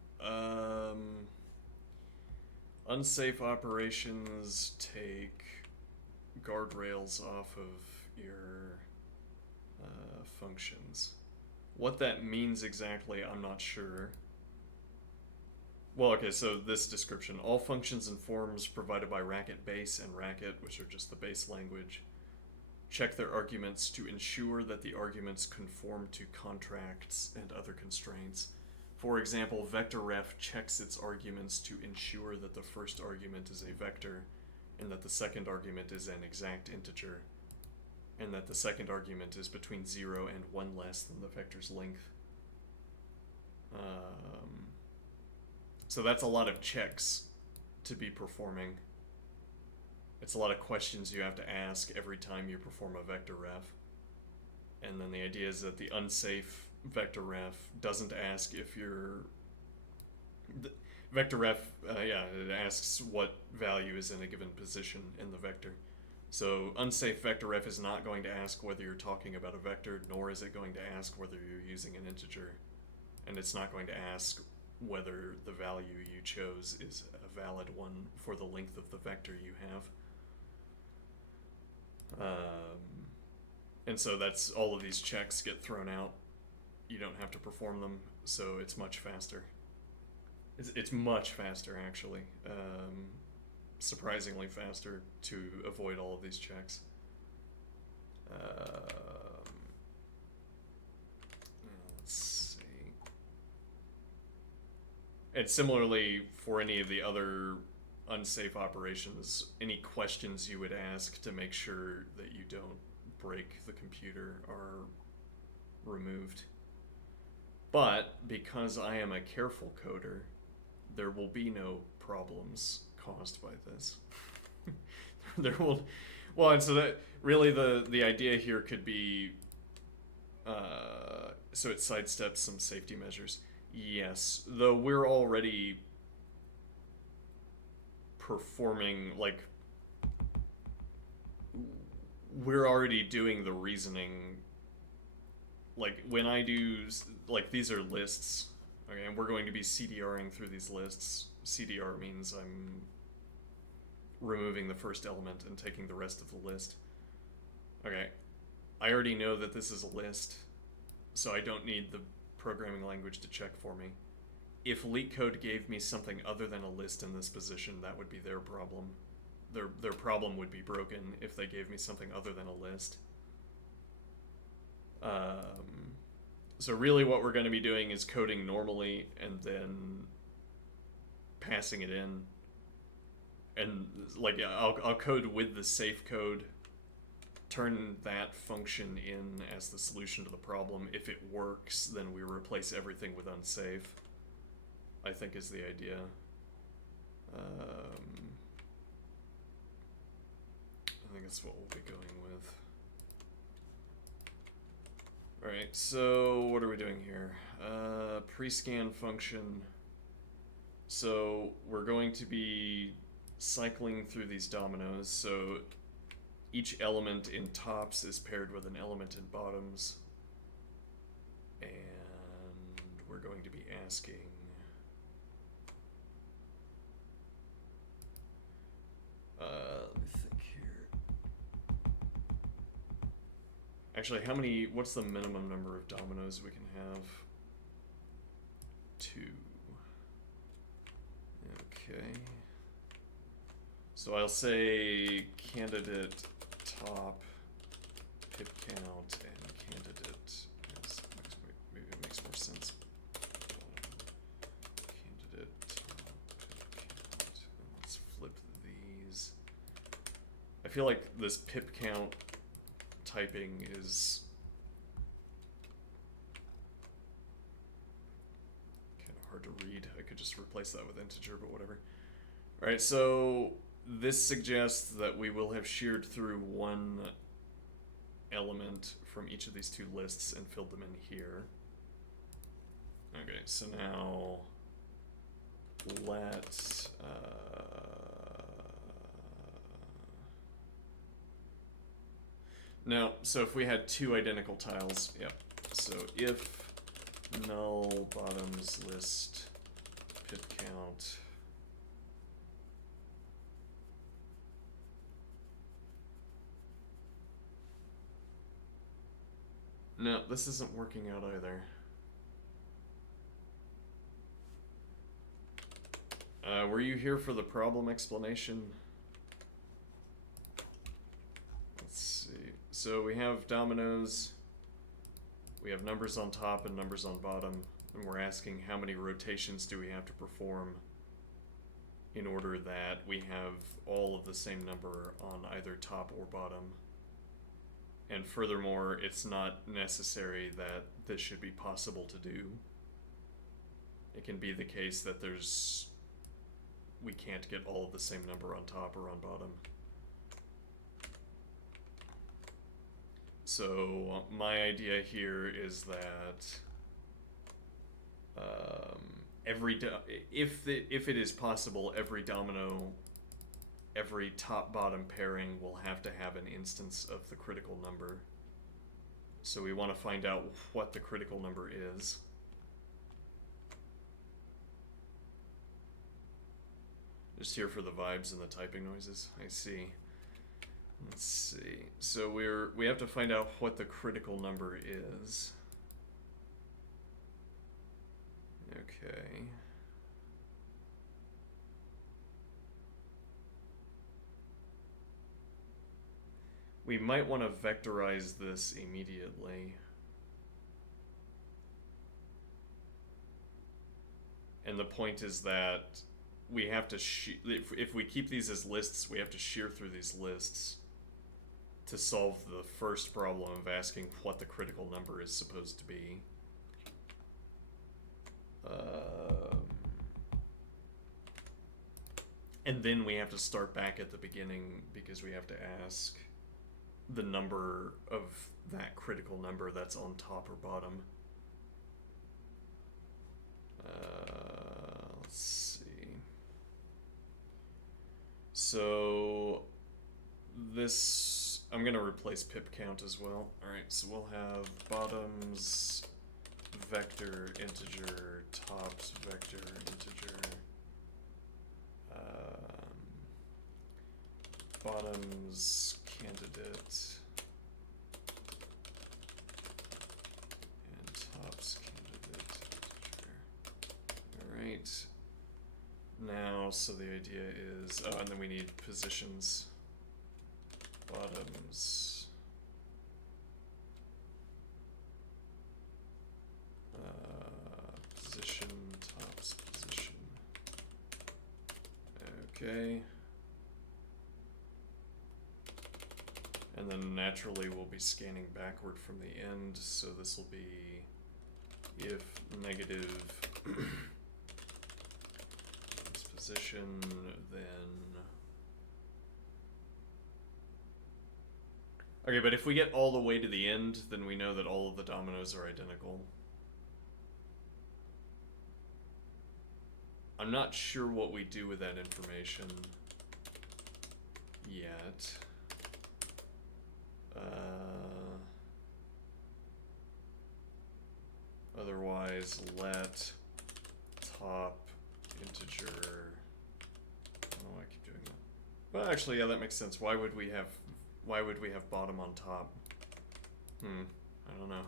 Unsafe operations take guardrails off of your functions. What that means exactly, I'm not sure. Well, okay, so this description. All functions and forms provided by Racket base and Racket, which are just the base language, check their arguments to ensure that the arguments conform to contracts and other constraints. For example, vectorref checks its arguments to ensure that the first argument is a vector and that the second argument is an exact integer, and that the second argument is between 0 and 1 less than the vector's length. So that's a lot of checks to be performing. It's a lot of questions you have to ask every time you perform a vector ref. And then the idea is that the unsafe vector ref doesn't ask if you're... Vector ref, it asks what value is in a given position in the vector. So unsafe vector ref is not going to ask whether you're talking about a vector, nor is it going to ask whether you're using an integer. And it's not going to ask whether the value you chose is a valid one for the length of the vector you have. And so that's all of these checks get thrown out. You don't have to perform them, so it's much faster. It's much faster, actually. Surprisingly faster to avoid all of these checks. Let's see. And similarly, for any of the other unsafe operations, any questions you would ask to make sure that you don't break the computer are removed. But because I am a careful coder, there will be no problems caused by this. There will, well, and so that really the idea here could be, so it sidesteps some safety measures. Yes, though we're already performing, like, we're already doing the reasoning. Like, when I do, like, these are lists, okay, and we're going to be CDRing through these lists. CDR means I'm removing the first element and taking the rest of the list. Okay, I already know that this is a list, so I don't need the programming language to check for me. if LeetCode gave me something other than a list in this position, that would be their problem. Their problem would be broken if they gave me something other than a list. So really what we're going to be doing is coding normally and then passing it in. And like I'll code with the safe code, turn that function in as the solution to the problem. If it works, then we replace everything with unsafe, I think is the idea. I think that's what we'll be going with. Alright, so what are we doing here? Pre-scan function. So we're going to be cycling through these dominoes. So each element in tops is paired with an element in bottoms. And we're going to be asking let me think here. Actually, what's the minimum number of dominoes we can have? 2. Okay. So I'll say candidate top pip count and candidate, maybe it makes more sense. Candidate top pip count, and let's flip these. I feel like this pip count typing is kind of hard to read. I could just replace that with integer, but whatever. Alright, so this suggests that we will have sheared through one element from each of these two lists and filled them in here. Okay, so now let now, so if we had two identical tiles, yep. So if null bottoms list pip count no, this isn't working out either. Were you here for the problem explanation? Let's see. So we have dominoes, we have numbers on top and numbers on bottom, and we're asking how many rotations do we have to perform in order that we have all of the same number on either top or bottom. And furthermore, it's not necessary that this should be possible to do. It can be the case that we can't get all of the same number on top or on bottom. So my idea here is that if it is possible, every domino, every top-bottom pairing will have to have an instance of the critical number. So we want to find out what the critical number is. Just here for the vibes and the typing noises. I see. Let's see. So we have to find out what the critical number is. Okay. We might want to vectorize this immediately. And the point is that we have to, if we keep these as lists, we have to shear through these lists to solve the first problem of asking what the critical number is supposed to be. And then we have to start back at the beginning because we have to ask the number of that critical number that's on top or bottom. Let's see. So this, I'm gonna replace pip count as well. Alright, so we'll have bottoms vector integer, tops vector integer, bottoms candidate, and tops candidate integer. Right. Now, so the idea is, oh, and then we need positions, bottoms, position, tops, position. Okay. And then naturally we'll be scanning backward from the end, so this will be if negative position, then... Okay, but if we get all the way to the end, then we know that all of the dominoes are identical. I'm not sure what we do with that information yet. Otherwise, let top integer. I don't know why I keep doing that. Well, actually, yeah, that makes sense. Why would we have bottom on top? I don't know.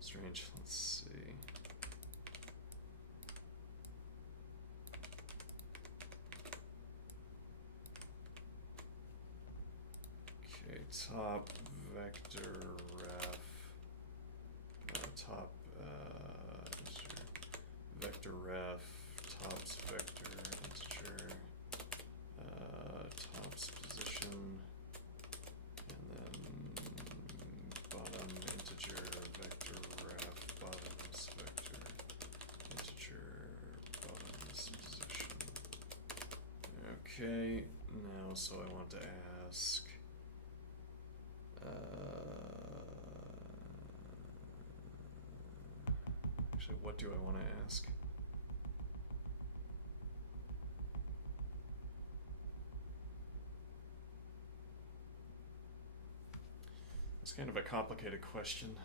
Strange. Let's see. Okay, top vector ref. Top vector ref, tops vector integer, tops position, and then bottom integer vector ref, bottoms vector integer, bottoms position. Okay, now so I want to ask actually, what do I want to ask? It's kind of a complicated question.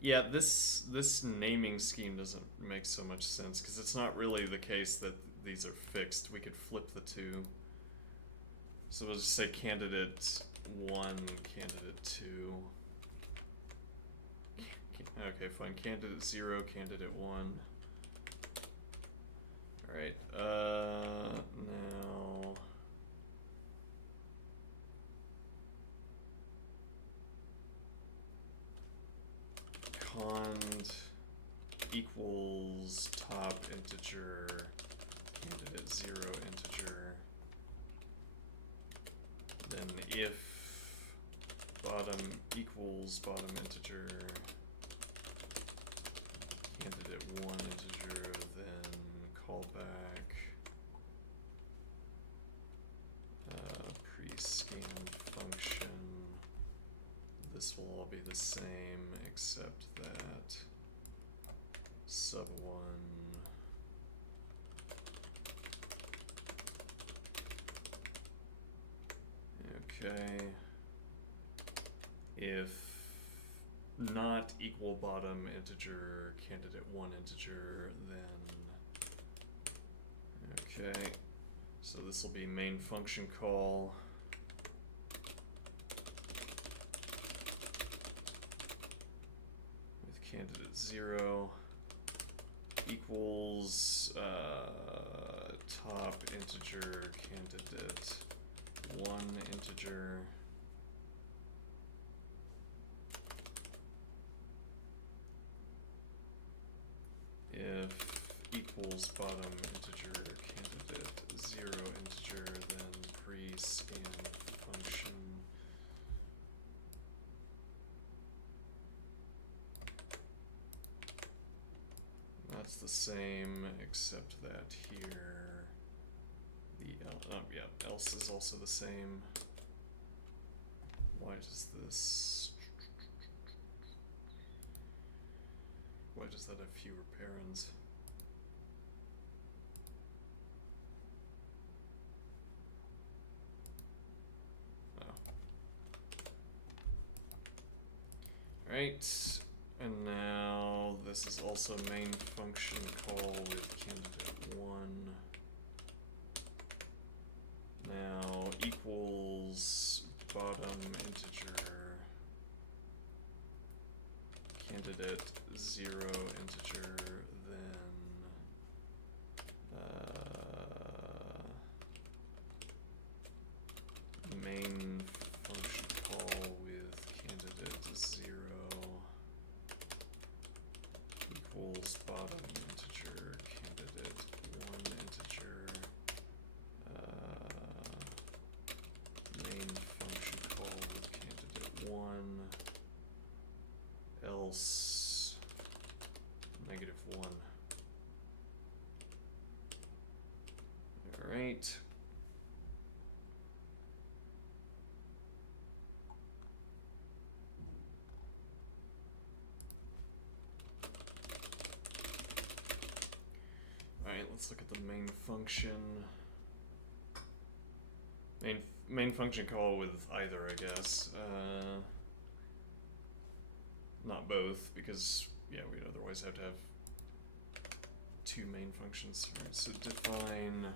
Yeah, this naming scheme doesn't make so much sense because it's not really the case that these are fixed. We could flip the two. So we'll just say candidate 1, candidate 2. Okay, fine. Candidate 0, candidate 1. Alright, now... cond equals top integer, candidate 0 integer. Then if bottom equals bottom integer, candidate 1 integer, then callback pre-scan function. This will all be the same except that sub 1 okay. If not equal bottom integer, candidate 1 integer, then okay. So this will be main function call. Candidate 0 equals top integer, candidate 1 integer. If equals bottom integer, candidate 0 integer, then pre-scan function. That's the same, except that here, yeah, else is also the same. Why does that have fewer parens? Oh. Right, and now this is also main function call with candidate 1. Now equals bottom integer candidate 0 integer, then main function call with candidate 0 equals bottom integer candidate 1 integer, main function call with candidate 1 else -1. Alright. Alright, let's look at the main function. Main function call with either, I guess. Not both, because yeah, we'd otherwise have to have two main functions. Alright, so define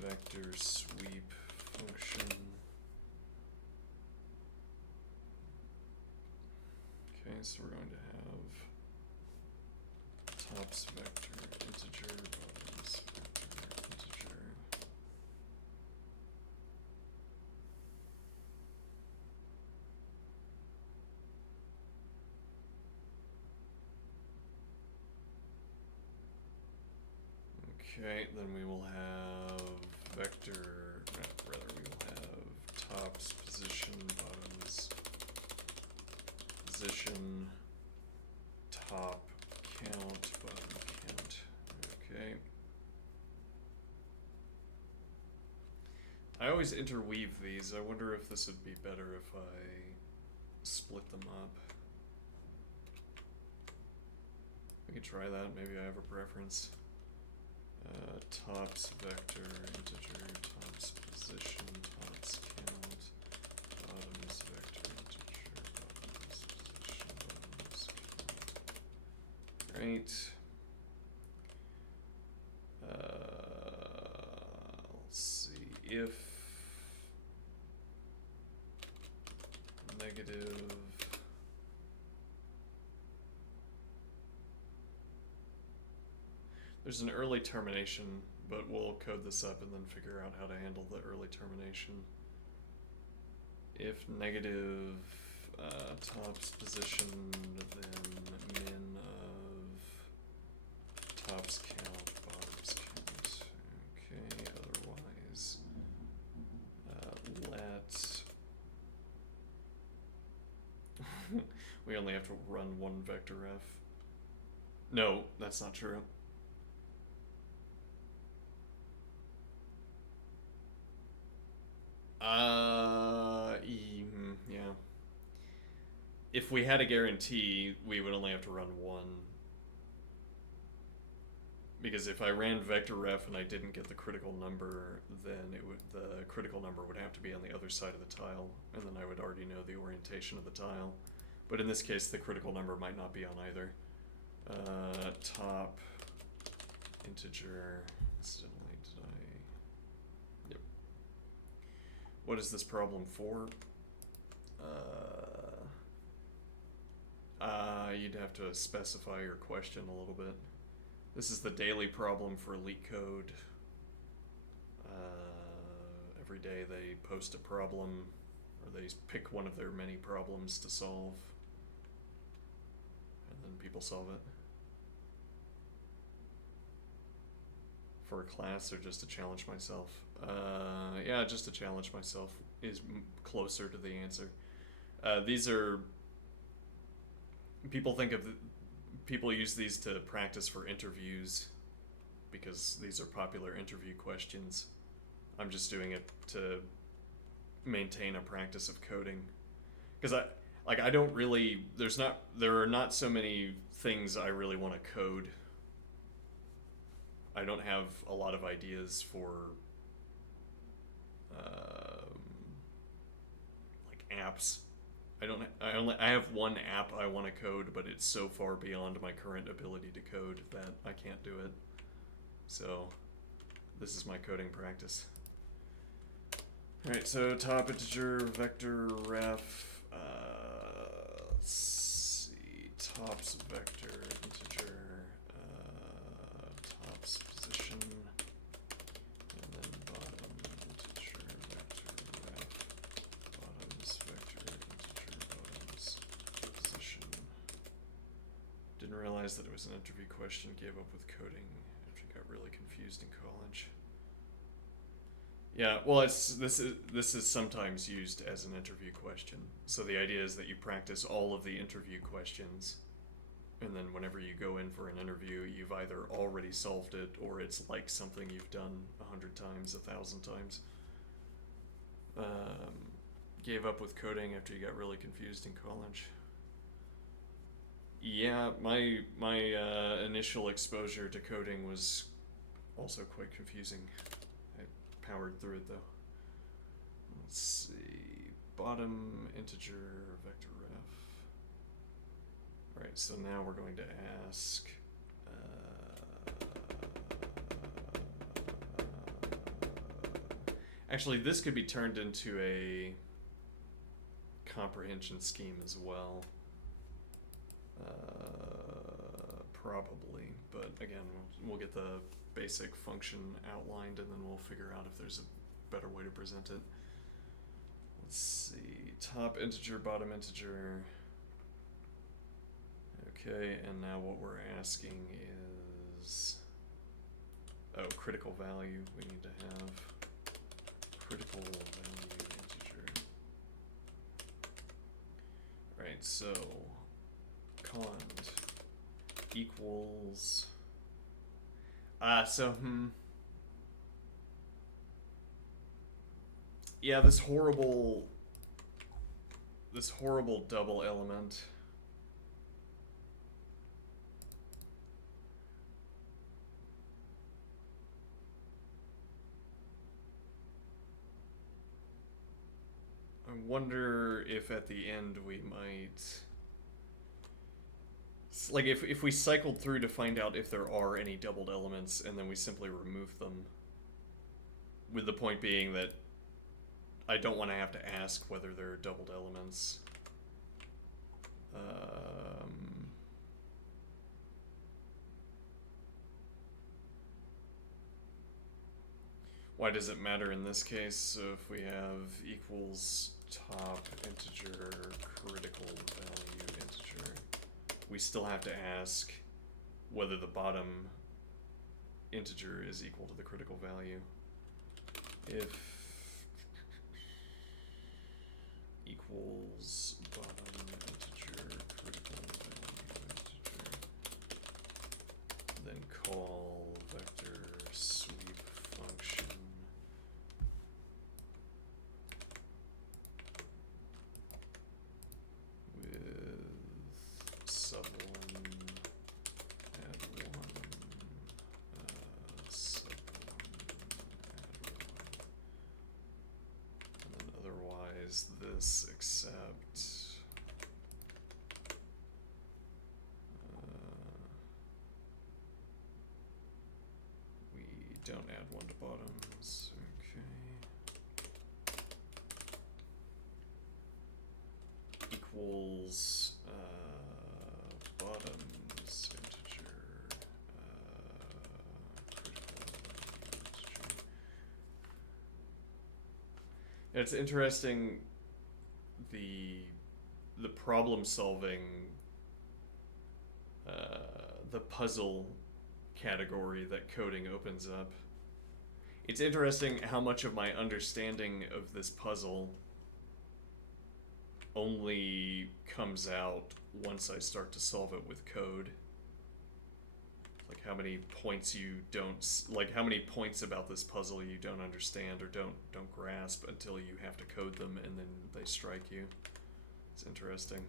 vector sweep function. Okay, so we're going to have tops vector integer, bottoms vector integer. Okay, then we will have vector, rather we will have tops position, bottoms position, top count, bottom count. Okay. I always interweave these. I wonder if this would be better if I split them up. We could try that. Maybe I have a preference. Tops vector integer, tops position, tops count, bottoms vector integer, bottoms position, bottoms count. Right. Let's see, if negative there's an early termination, but we'll code this up and then figure out how to handle the early termination. If negative tops position, then min of tops count, bottoms count. Okay, otherwise let we only have to run one vector f. No, that's not true. Yeah. If we had a guarantee, we would only have to run one. Because if I ran vector ref and I didn't get the critical number, then the critical number would have to be on the other side of the tile, and then I would already know the orientation of the tile. But in this case, the critical number might not be on either. Top integer. Incidentally, did I? Yep. What is this problem for? You'd have to specify your question a little bit. This is the daily problem for leetcode. Every day they post a problem, or they pick one of their many problems to solve, and then people solve it. For a class or just to challenge myself? Yeah, just to challenge myself is closer to the answer. These are... People use these to practice for interviews because these are popular interview questions. I'm just doing it to maintain a practice of coding. Because I don't really... There are not so many things I really want to code. I don't have a lot of ideas for like apps. I have one app I want to code, but it's so far beyond my current ability to code that I can't do it. So this is my coding practice. Alright, so top integer vector ref. Let's see, tops vector integer, tops position, and then bottom integer vector ref, bottoms vector integer bottoms position. Didn't realize that it was an interview question. Gave up with coding after I got really confused in college. Yeah, well, this is sometimes used as an interview question. So the idea is that you practice all of the interview questions, and then whenever you go in for an interview, you've either already solved it or it's like something you've done 100 times, 1,000 times. Gave up with coding after you got really confused in college. Yeah, my initial exposure to coding was also quite confusing. Powered through it though. Let's see, bottom integer vector ref. Alright, so now we're going to ask actually this could be turned into a comprehension scheme as well. Probably, but again, we'll get the basic function outlined and then we'll figure out if there's a better way to present it. Let's see, top integer, bottom integer. Okay, and now what we're asking is, oh, critical value. We need to have critical value integer. Right, so cond equals yeah, this horrible double element. I wonder if at the end we might, like, if we cycled through to find out if there are any doubled elements and then we simply remove them, with the point being that I don't want to have to ask whether there are doubled elements. Why does it matter in this case? So if we have equals top integer critical value integer, we still have to ask whether the bottom integer is equal to the critical value. If equals bottom integer critical value integer, then call vector sweep function with sub1 add 1 sub1 add 1, and then otherwise this except we don't add 1 to bottoms. Okay. Equals bottoms integer critical integer. It's interesting, the problem solving, the puzzle category that coding opens up. It's interesting how much of my understanding of this puzzle only comes out once I start to solve it with code. Like how many points you don't, like how many points about this puzzle you don't understand or don't grasp until you have to code them and then they strike you. It's interesting.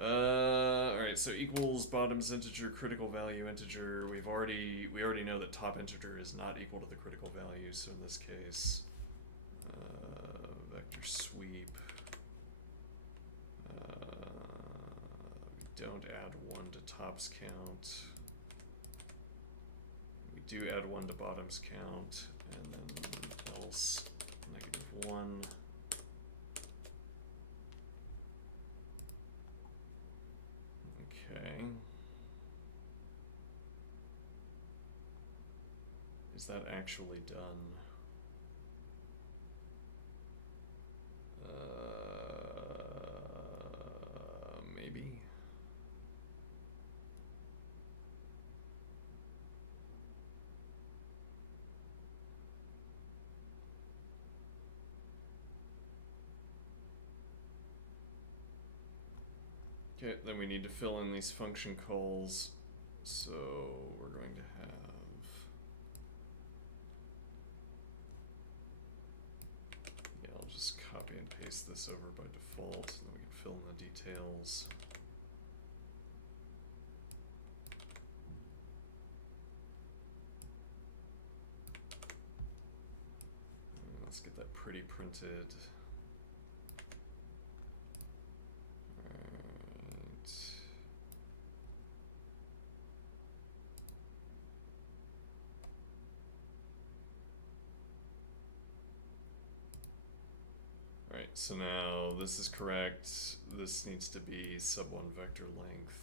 Alright, so equals bottoms integer critical value integer. We already know that top integer is not equal to the critical value, so in this case, vector sweep don't add 1 to tops count. We do add 1 to bottoms count, and then else -1. Okay. Is that actually done? Maybe. Okay, then we need to fill in these function calls. So we're going to have I'll just copy and paste this over by default, and then we can fill in the details. And let's get that pretty printed. Right, so now this is correct. This needs to be sub1 vector length.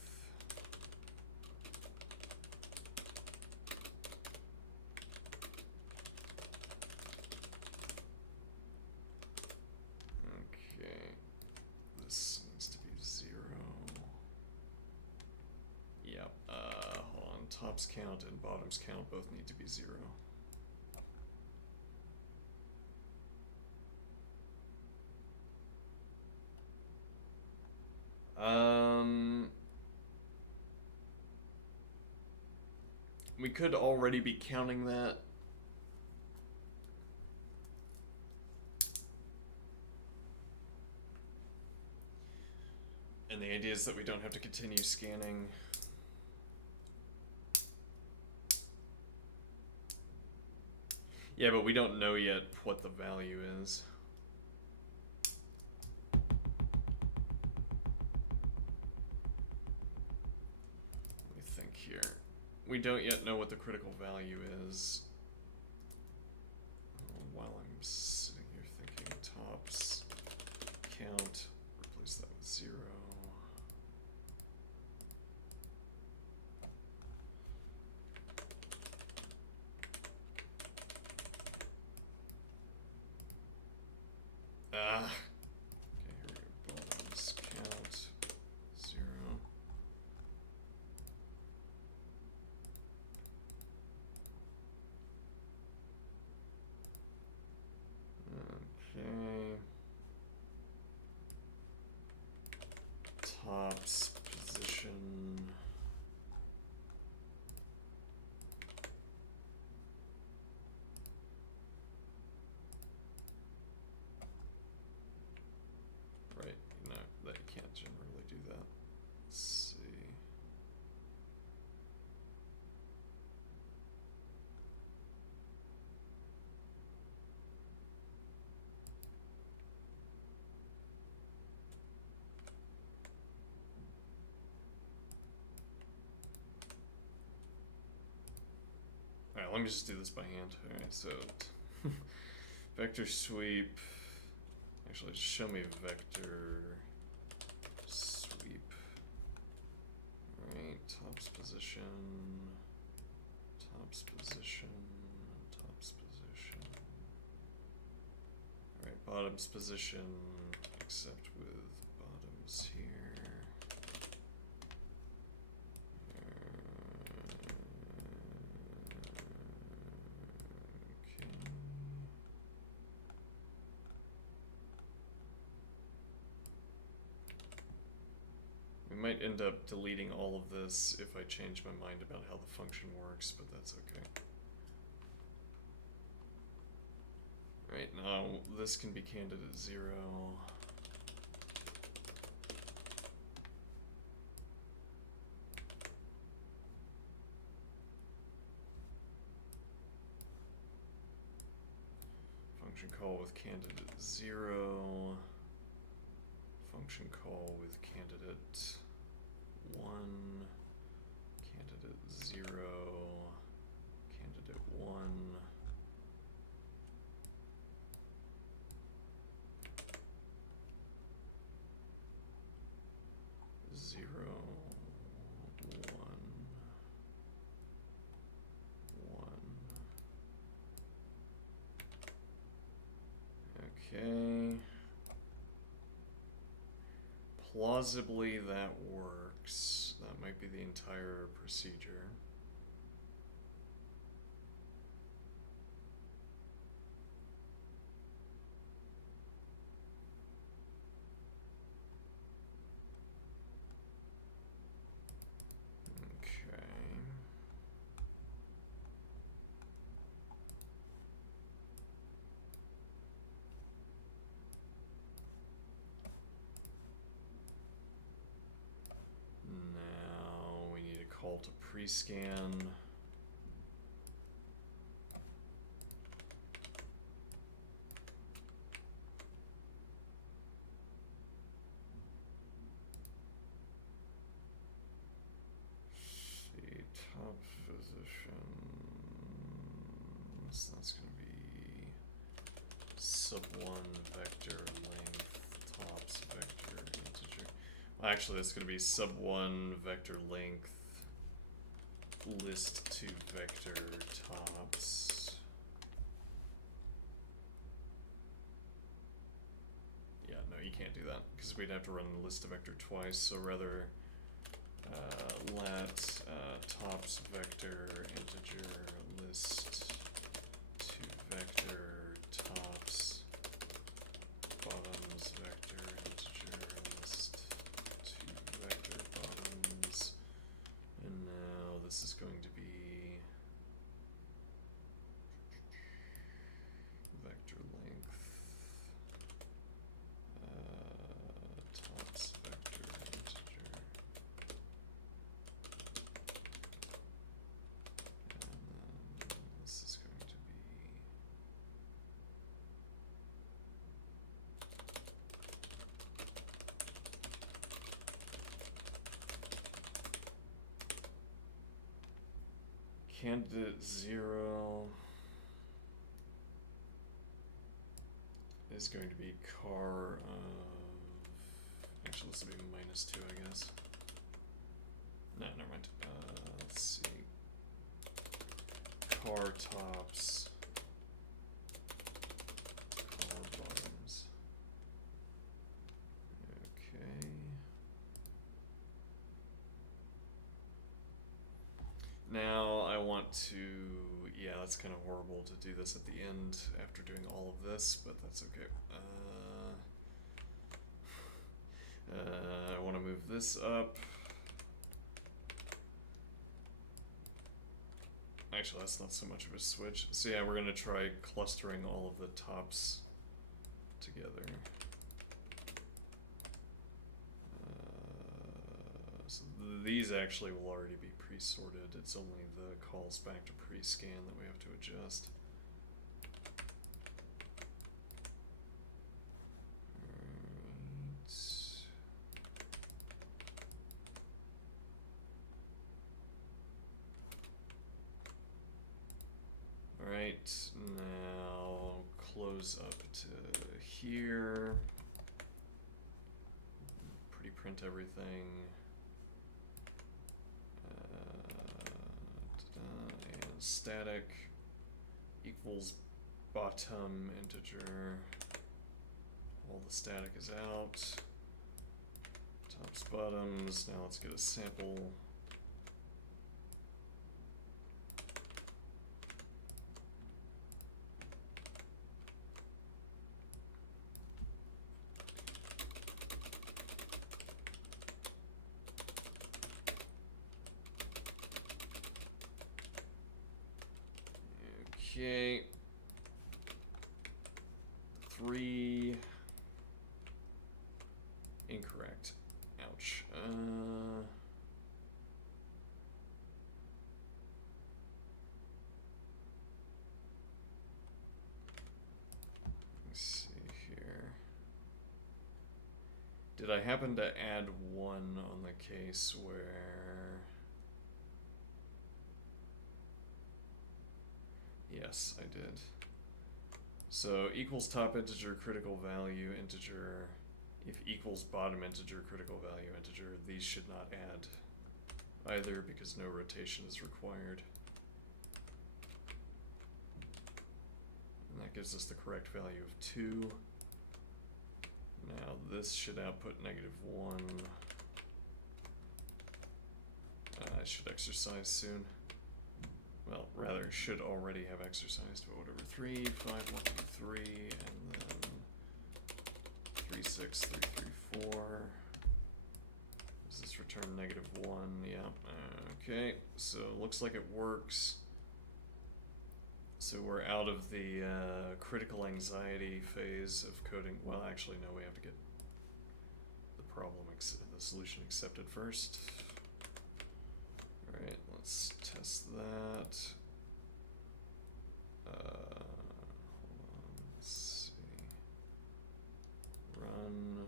Okay, this needs to be 0. Yep, hold on, tops count and bottoms count both need to be 0. We could already be counting that. And the idea is that we don't have to continue scanning. Yeah, but we don't know yet what the value is. Let me think here. We don't yet know what the critical value is. While I'm sitting here thinking tops count, replace that with 0. Okay, here we go. Bottoms count 0. Okay. Tops position. Right, no, that you can't generally do that. Let's see. Alright, let me just do this by hand. Alright, so vector sweep. Actually, just show me vector sweep. Alright, tops position, tops position, tops position. Alright, bottoms position, except with bottoms here. We might end up deleting all of this if I change my mind about how the function works, but that's okay. Right, now this can be candid at 0. Function call with candidate 0. Function call with candidate 1, candidate 0, candidate 1. Okay. Plausibly that works. That might be the entire procedure. Call to pre-scan. See, top positions. That's going to be sub1 vector length tops vector integer. Well, actually, that's going to be sub1 vector length list to vector tops. Yeah, no, you can't do that because we'd have to run the list to vector twice. So rather, let tops vector integer list to vector tops bottoms vector integer list to vector bottoms. And now this is going to be vector length tops vector integer, and then this is going to be candidate 0 is going to be car of, actually this will be -2, I guess. No, never mind. Let's see. Car tops, car bottoms. Okay. Now I want to, yeah, that's kind of horrible to do this at the end after doing all of this, but that's okay. I want to move this up. Actually, that's not so much of a switch. So yeah, we're going to try clustering all of the tops together. So these actually will already be pre-sorted. It's only the calls back to pre-scan that we have to adjust. Alright, now close up to here. Pre-print everything. And static equals bottom integer. All the static is out. Tops, bottoms. Now let's get a sample. Okay. 3. Incorrect. Ouch. Let's see here. Did I happen to add one on the case where... Yes, I did. So equals top integer critical value integer. If equals bottom integer critical value integer, these should not add either because no rotation is required. And that gives us the correct value of 2. Now this should output -1. I should exercise soon. Well, rather, should already have exercised, but whatever. 3, 5, 1, 2, 3, and then 3, 6, 3, 3, 4. Does this return -1? Yeah. Okay, so looks like it works. So we're out of the critical anxiety phase of coding. Well, actually, no, we have to get the the solution accepted first. Alright, let's test that. Hold on, let's see. Run.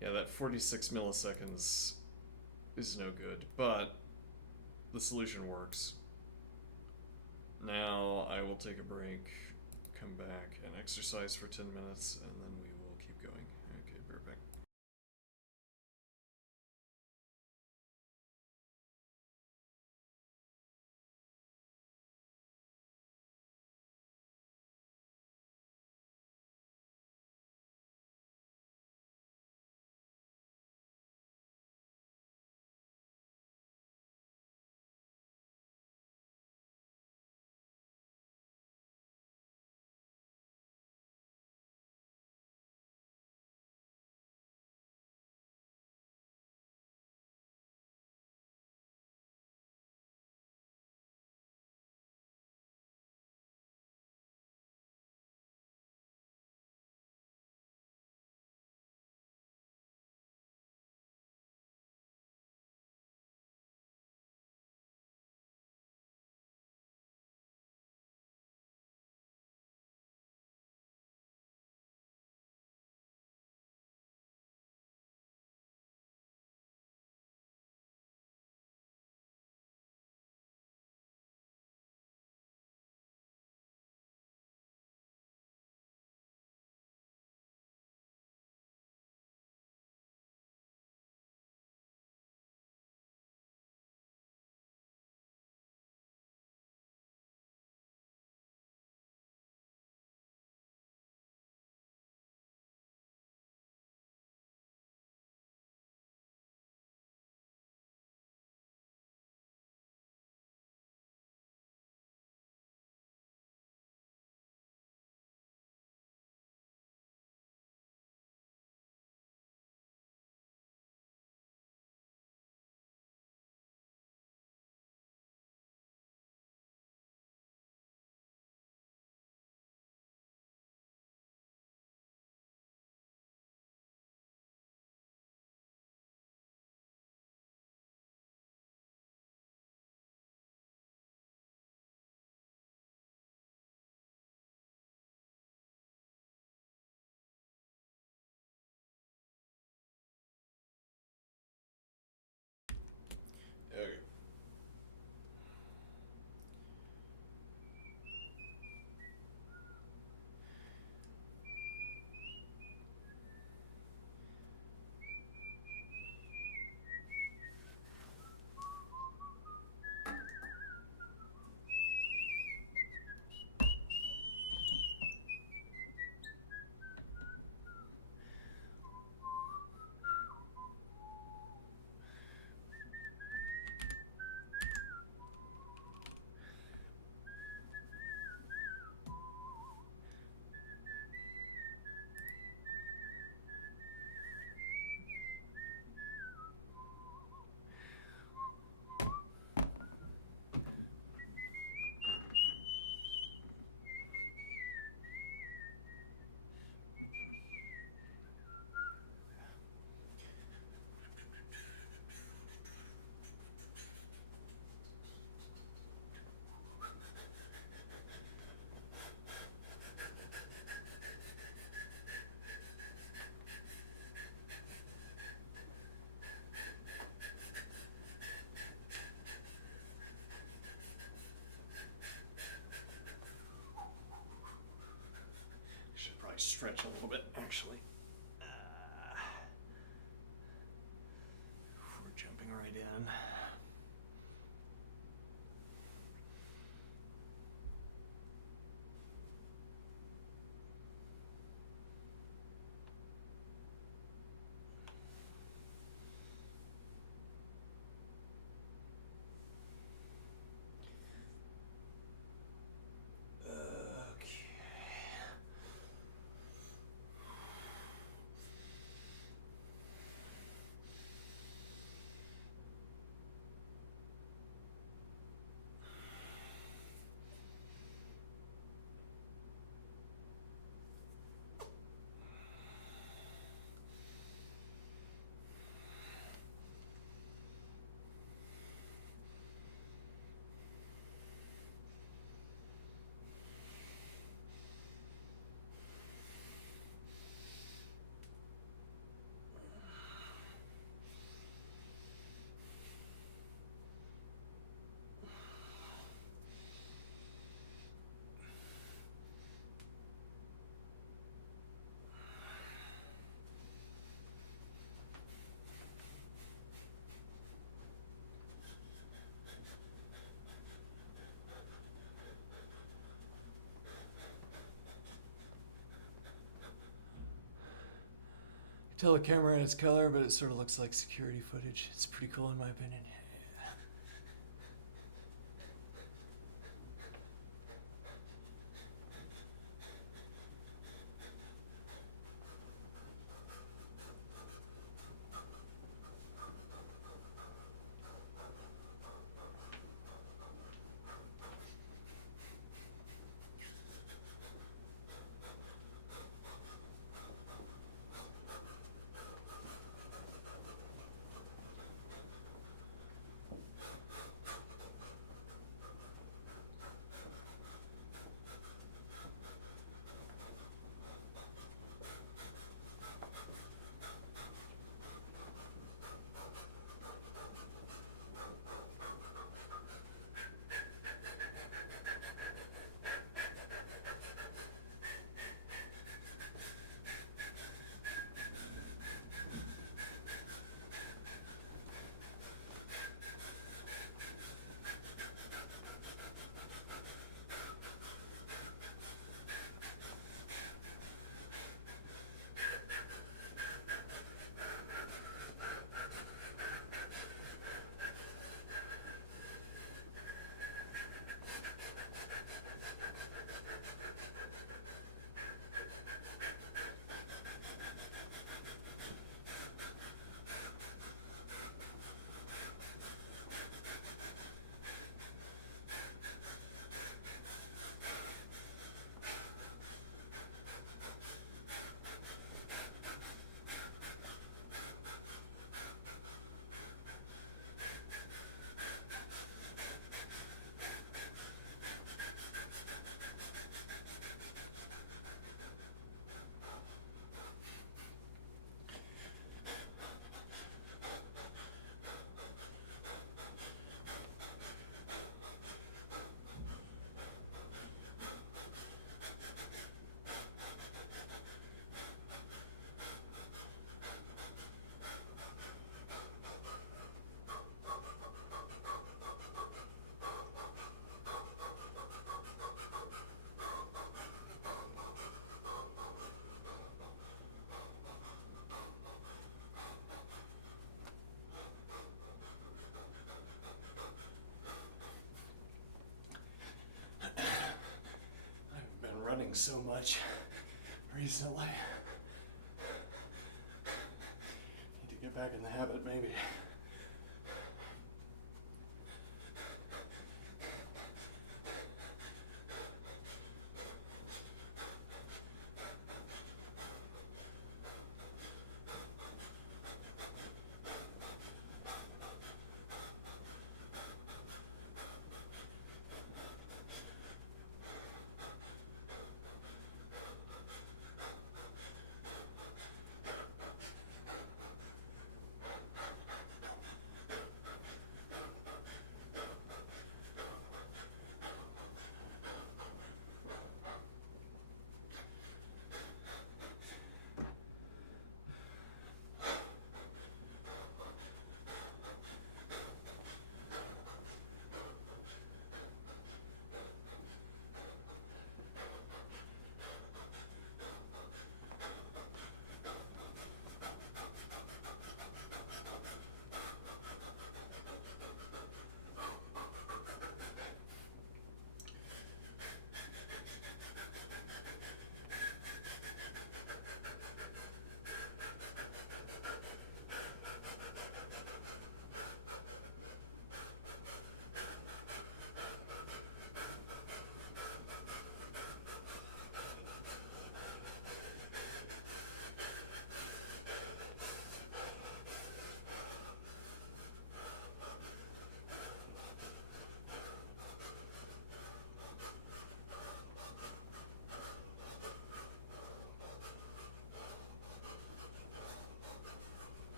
Yeah, that 46 milliseconds is no good, but the solution works. Now I will take a break, come back, and exercise for 10 minutes, and then we will keep going. Okay, be right back. a little bit, actually. We're jumping right in. Tell the camera in its color, but it sort of looks like security footage. It's pretty cool in my opinion. Running so much recently. Need to get back in the habit, maybe.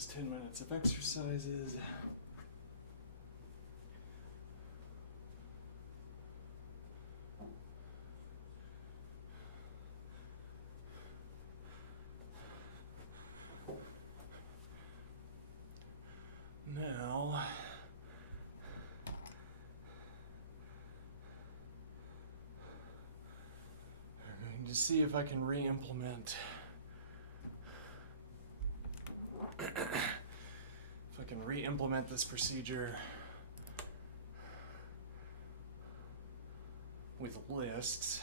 minus 10 minutes of exercises. Now, we're going to see if I can re-implement this procedure with lists.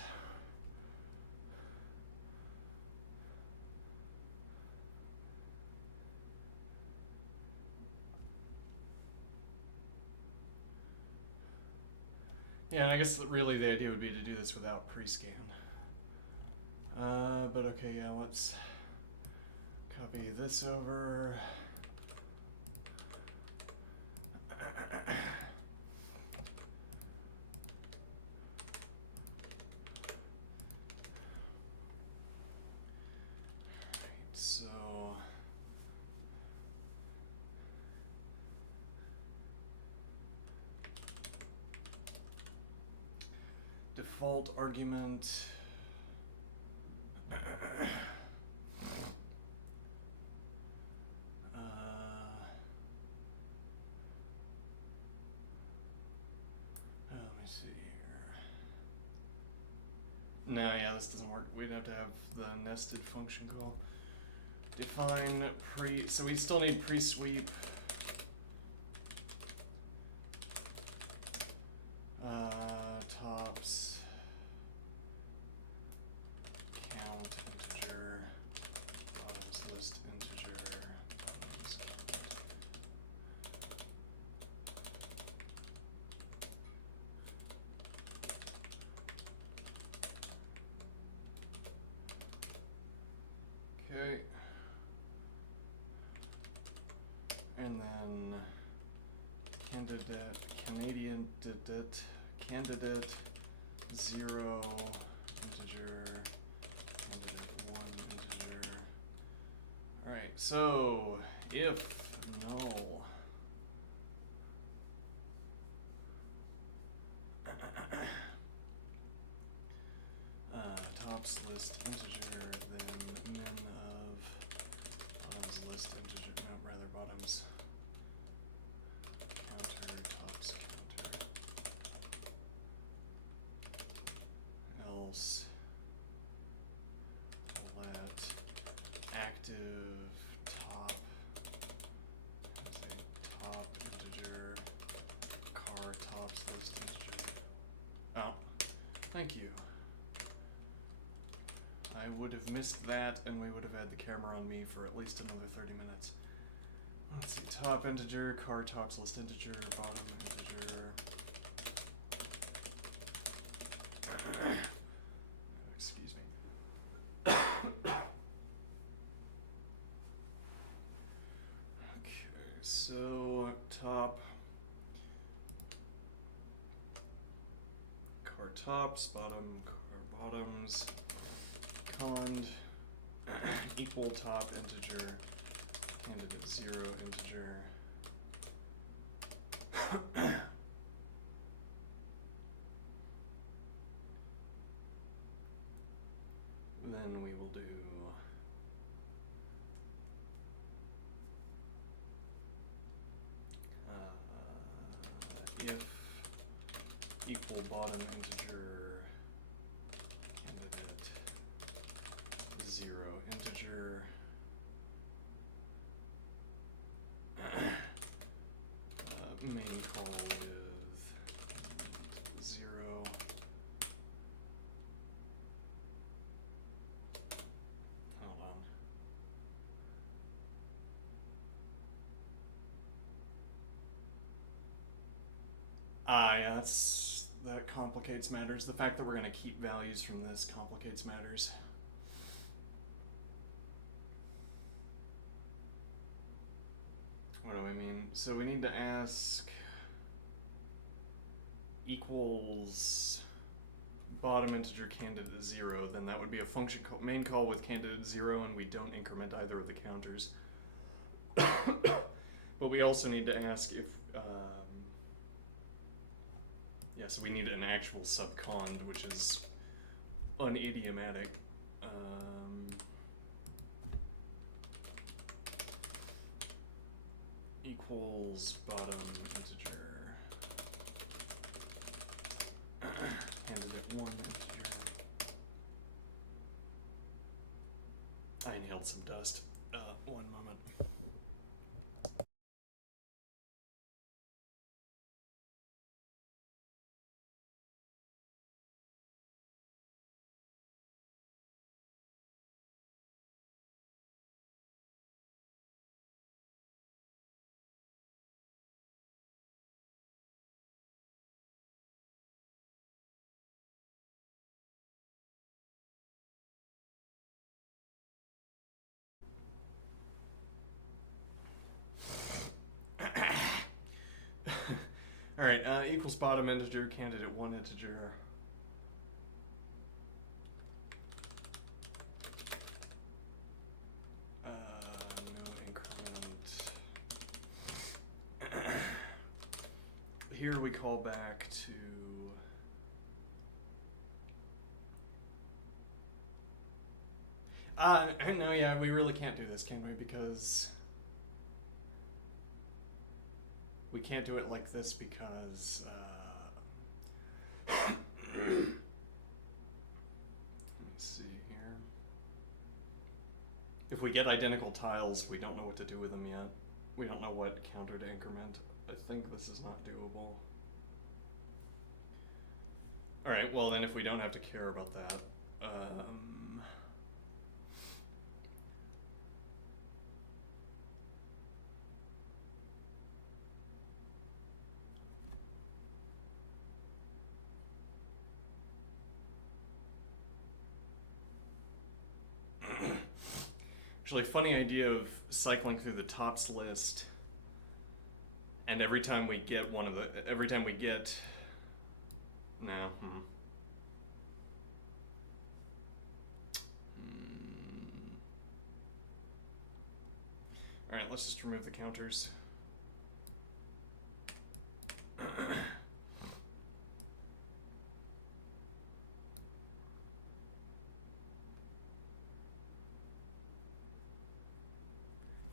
Yeah, and I guess really the idea would be to do this without pre-scan. But okay, yeah, let's copy this over. So default argument let me see here. No, yeah, this doesn't work. We'd have to have the nested function call. Define so we still need pre-sweep. Tops count integer, bottoms list integer, bottoms count. Okay. And then candidate 0 integer, candidate 1 integer. Alright, so if null tops list integer, then min of bottoms list integer, no, rather bottoms counter, tops counter, else let active top, say top integer, car tops list integer. Oh, thank you. I would have missed that, and we would have had the camera on me for at least another 30 minutes. Let's see, top integer, car tops list integer, bottom integer. Excuse me. Okay, so top, car tops, bottom, car bottoms. Cond equal top integer, candidate 0 integer. Then we will do if equal bottom integer, candidate 0 integer, main call with 0. Hold on. Yeah, that complicates matters. The fact that we're going to keep values from this complicates matters. What do I mean? So we need to ask equals bottom integer candidate 0, then that would be a function call, main call with candidate 0, and we don't increment either of the counters. But we also need to ask if, yeah, so we need an actual subcond, which is unidiomatic. Equals bottom integer. Handed it one integer. I inhaled some dust. One moment. Alright, equals bottom integer, candidate one integer. No increment. Here we call back to no, yeah, we really can't do this, can we? Because we can't do it like this because let me see here. If we get identical tiles, we don't know what to do with them yet. We don't know what counter to increment. I think this is not doable. Alright, well then if we don't have to care about that, actually, funny idea of cycling through the tops list, and every time we get no. Alright, let's just remove the counters.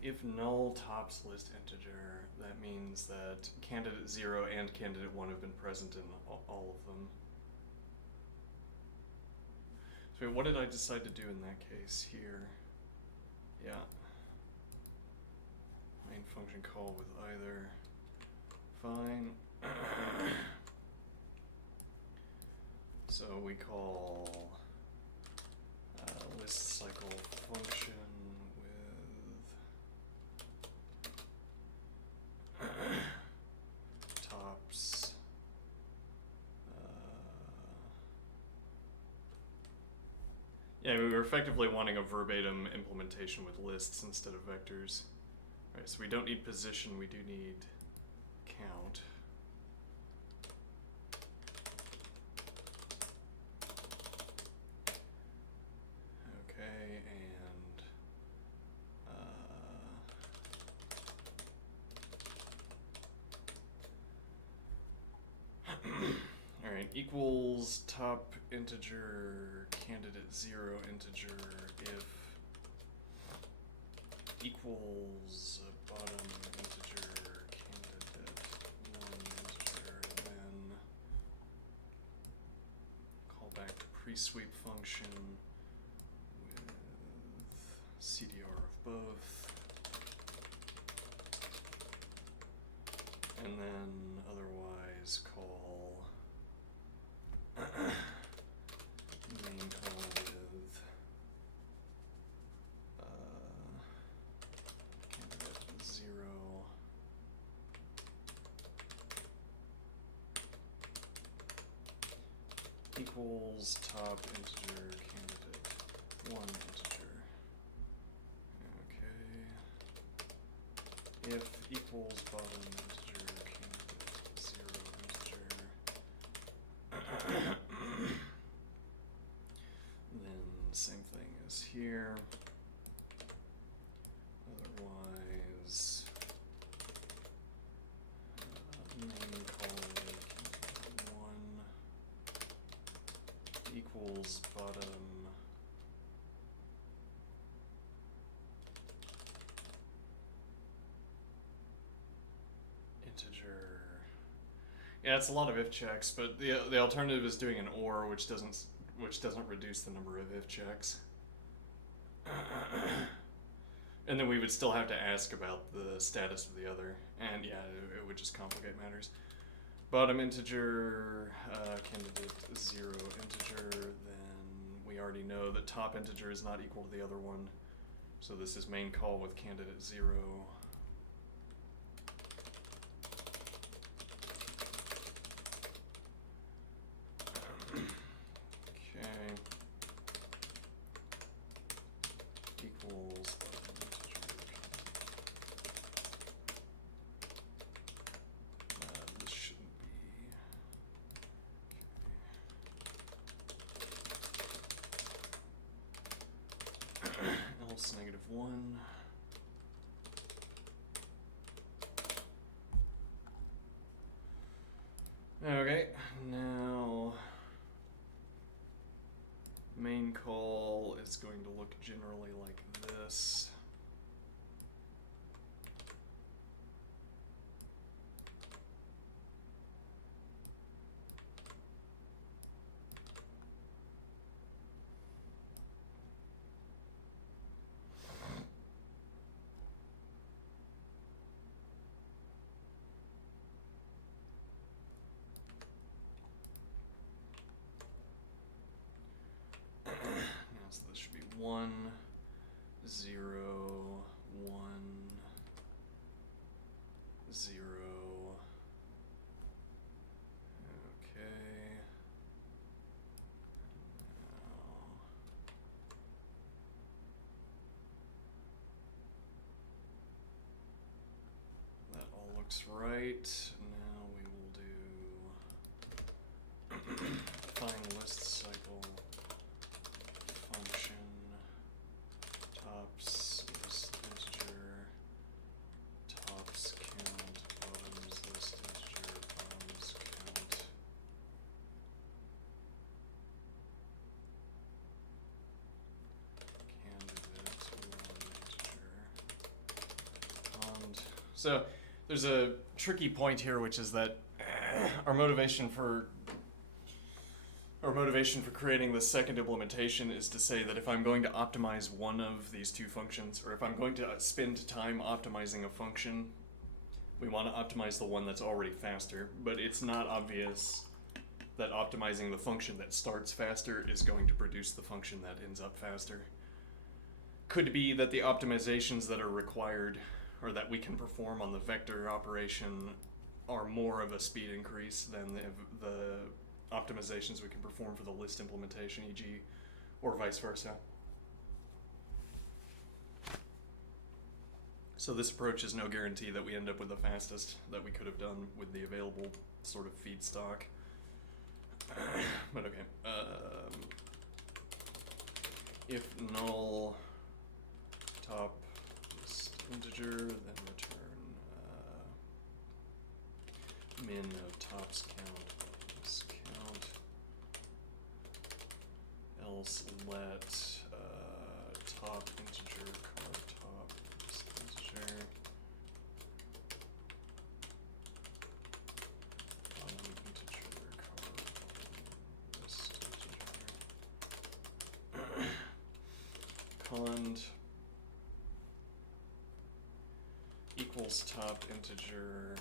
If null tops list integer, that means that candidate 0 and candidate 1 have been present in all of them. So wait, what did I decide to do in that case here? Yeah. Main function call with either. Fine. So we call list cycle function with tops. Yeah, we were effectively wanting a verbatim implementation with lists instead of vectors. Alright, so we don't need position, we do need count. Okay, and alright, equals top integer candidate 0 integer if equals bottom integer candidate 1 integer, then call back the pre-sweep function with CDR of both, and then otherwise call main call with candidate 0 equals top integer candidate 1 integer. Okay. If equals bottom integer candidate 0 integer. Then same thing as here. Otherwise is main call one equals bottom integer. Yeah, it's a lot of if checks, but the alternative is doing an or, which doesn't reduce the number of if checks. And then we would still have to ask about the status of the other, and yeah, it would just complicate matters. Bottom integer, candidate 0 integer, then we already know that top integer is not equal to the other one, so this is main call with candidate 0. Okay. Equals this shouldn't be. Okay. Else -1. Okay, now main call is going to look generally like this. So this should be 1, 0, 1, 0. Okay. Now that all looks right. Now we will do find list cycle. Function tops list integer tops count bottoms list integer bottoms count candidate 1 integer and so there's a tricky point here, which is that our motivation for creating the second implementation is to say that if I'm going to optimize one of these two functions, or if I'm going to spend time optimizing a function, we want to optimize the one that's already faster, but it's not obvious that optimizing the function that starts faster is going to produce the function that ends up faster. Could be that the optimizations that are required, or that we can perform on the vector operation, are more of a speed increase than the optimizations we can perform for the list implementation, e.g., or vice versa. So this approach is no guarantee that we end up with the fastest that we could have done with the available sort of feedstock. But okay. If null top list integer, then return min of tops count. Else let top integer car top list integer bottom integer car bottom list integer cond equals top integer.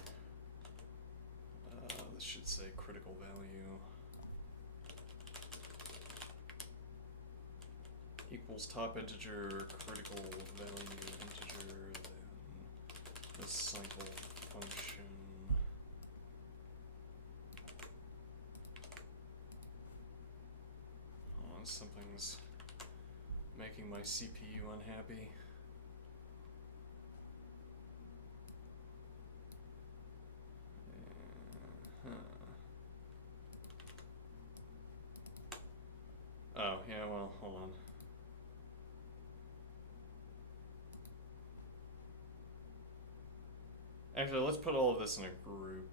This should say critical value. Equals top integer critical value integer, then the cycle function. Oh, something's making my CPU unhappy. Oh, yeah, well, hold on. Actually, let's put all of this in a group,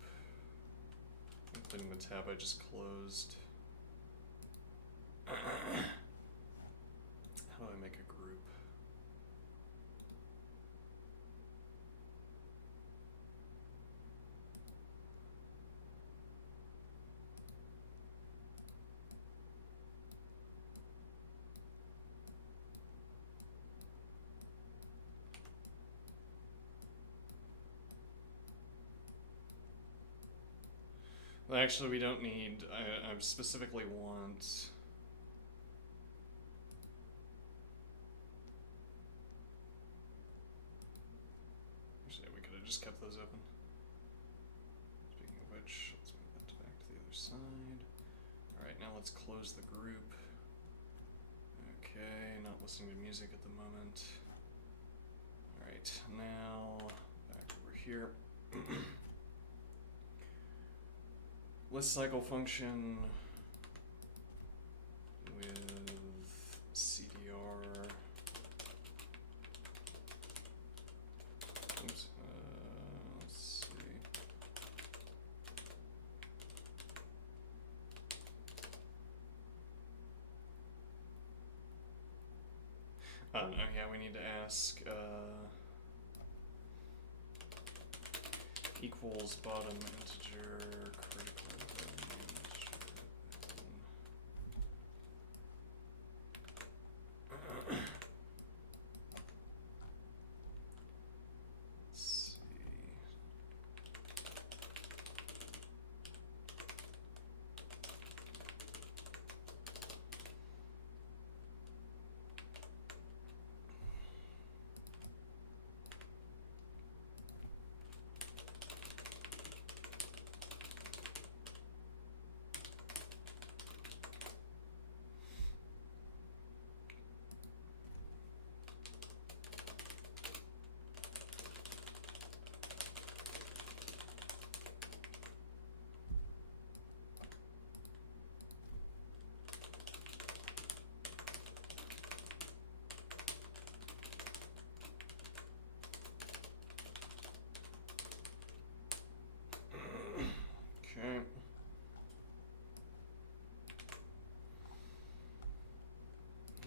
including the tab I just closed. How do I make a group? Actually, we don't need. I specifically want. Actually, we could have just kept those open. Speaking of which, let's move that back to the other side. Alright, now let's close the group. Okay, not listening to music at the moment. Alright, now back over here. List cycle function with CDR. Oops. Let's see. Oh no, yeah, we need to ask equals bottom integer critical range. Let's see. Okay.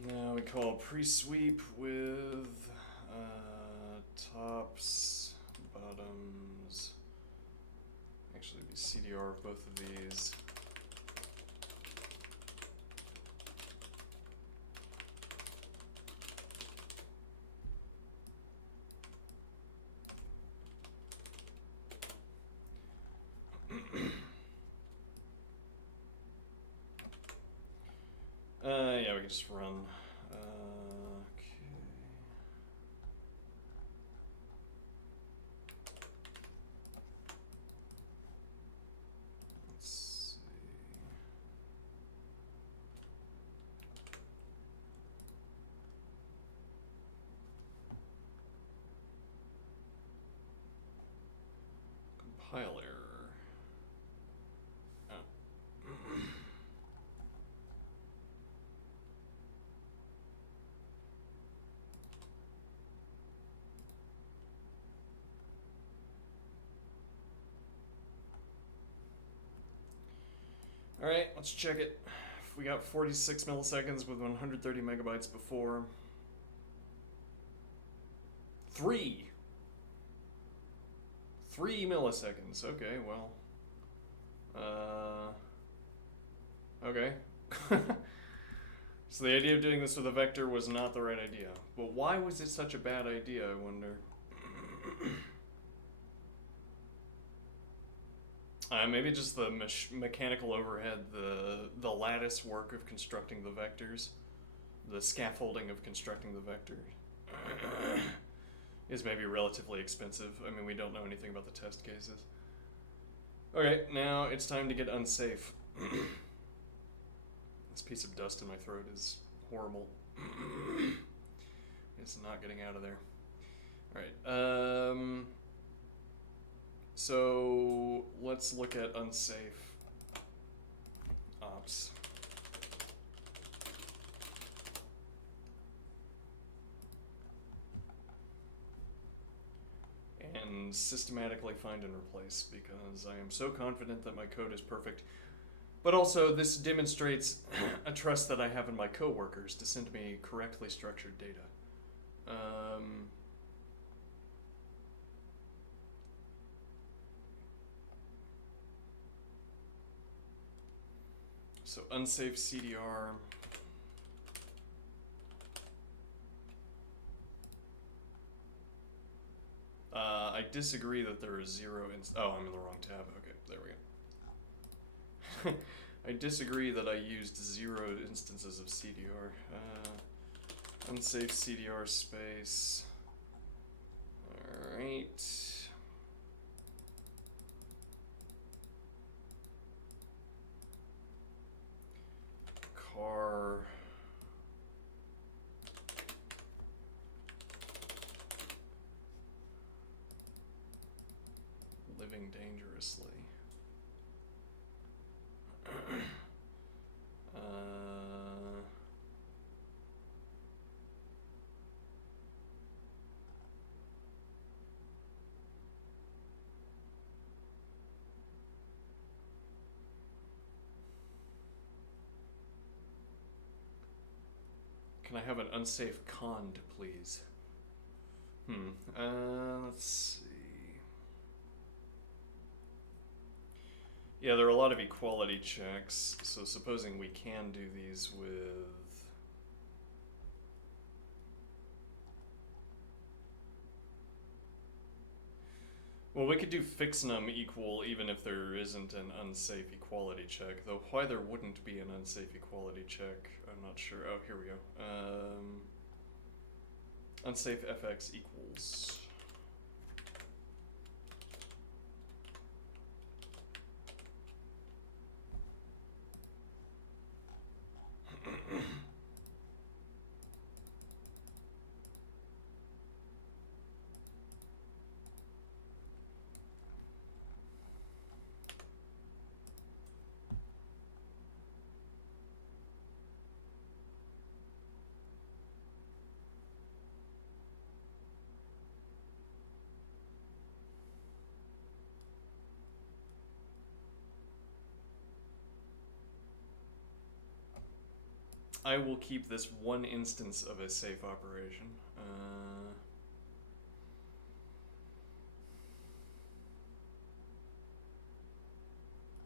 Now we call pre-sweep with tops, bottoms. Actually, it'd be CDR of both of these. Yeah, we can just run. Okay. Let's see. Compile error. Alright, let's check it. We got 46 milliseconds with 130 megabytes before. 3 milliseconds. Okay, well. Okay. So the idea of doing this with a vector was not the right idea. But why was it such a bad idea, I wonder? Maybe just the mechanical overhead, the lattice work of constructing the vectors, the scaffolding of constructing the vector is maybe relatively expensive. I mean, we don't know anything about the test cases. Okay, now it's time to get unsafe. This piece of dust in my throat is horrible. It's not getting out of there. Alright, so let's look at unsafe ops. And systematically find and replace because I am so confident that my code is perfect. But also, this demonstrates a trust that I have in my coworkers to send me correctly structured data. So unsafe CDR. I disagree that there is zero oh, I'm in the wrong tab. Okay, there we go. I disagree that I used 0 instances of CDR. Unsafe CDR space. Alright. Car. Living dangerously. Can I have an unsafe cond, please? Let's see. Yeah, there are a lot of equality checks, so supposing we can do these with... Well, we could do fixnum equal even if there isn't an unsafe equality check, though why there wouldn't be an unsafe equality check, I'm not sure. Oh, here we go. Unsafe fx equals... I will keep this one instance of a safe operation.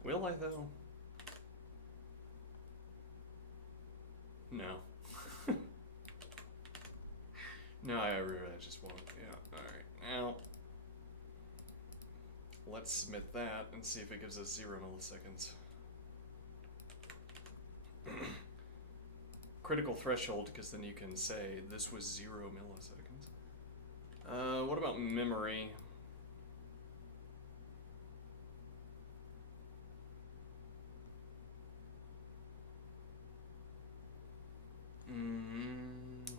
Will I, though? No. No, I just won't. Yeah, alright. Now, let's submit that and see if it gives us 0 milliseconds. Critical threshold, because then you can say this was 0 milliseconds. What about memory?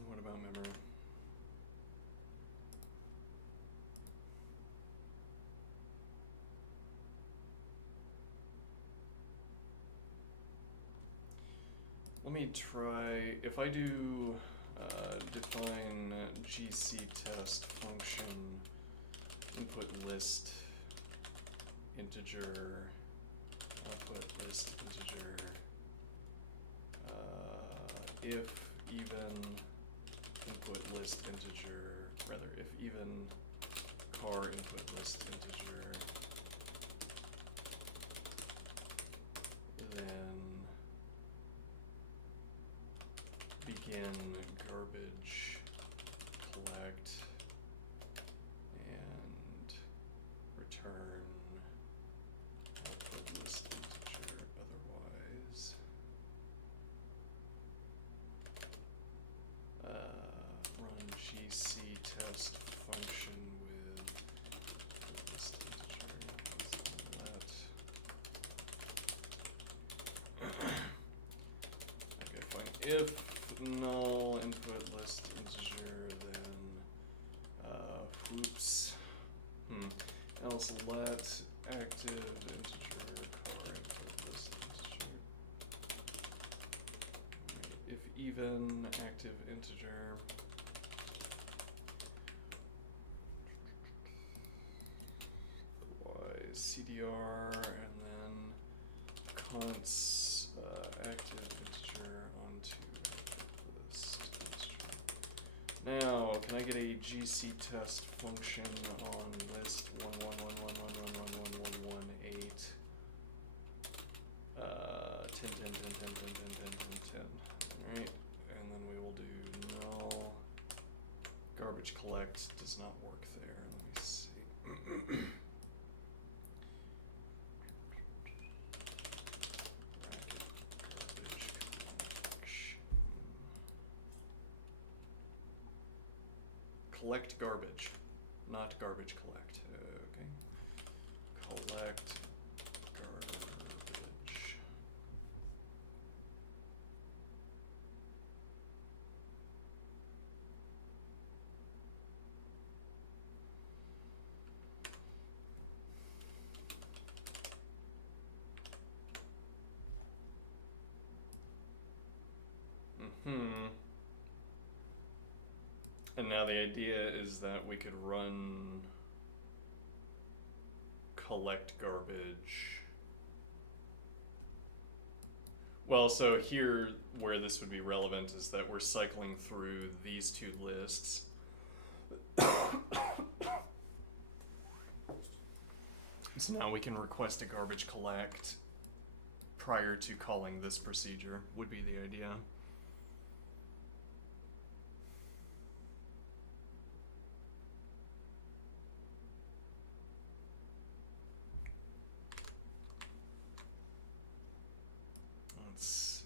What about memory? Let me try, if I do define GC test function input list integer, output list integer, if even input list integer, rather if even car input list integer, then begin garbage collect and return output list integer otherwise. Run GC test function with list integer. Okay, fine. If null input list integer, then whoops. Else let active integer car input list integer. Right. If even active integer. cdr, and then const active integer onto list. Now, can I get a GC test function on list 11111111118 10 10 10 10 10 10 10 10 10. Alright, and then we will do null garbage collect does not work there. Let me see. Racket garbage collection. Collect garbage, not garbage collect. Okay. Collect garbage. And now the idea is that we could run collect garbage. Well, so here where this would be relevant is that we're cycling through these two lists. So now we can request a garbage collect prior to calling this procedure, would be the idea. Let's see.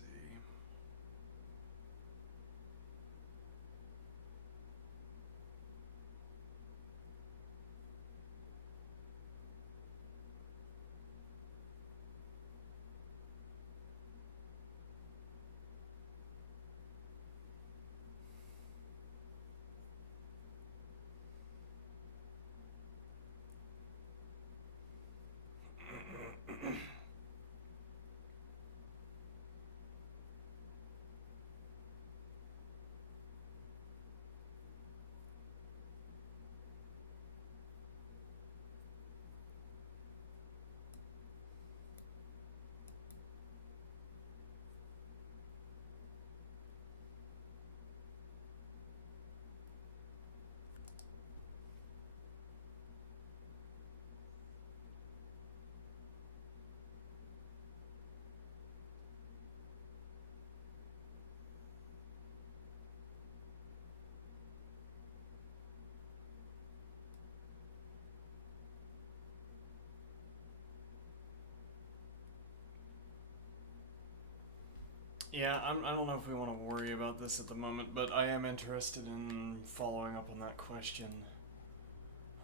Yeah, I don't know if we want to worry about this at the moment, but I am interested in following up on that question.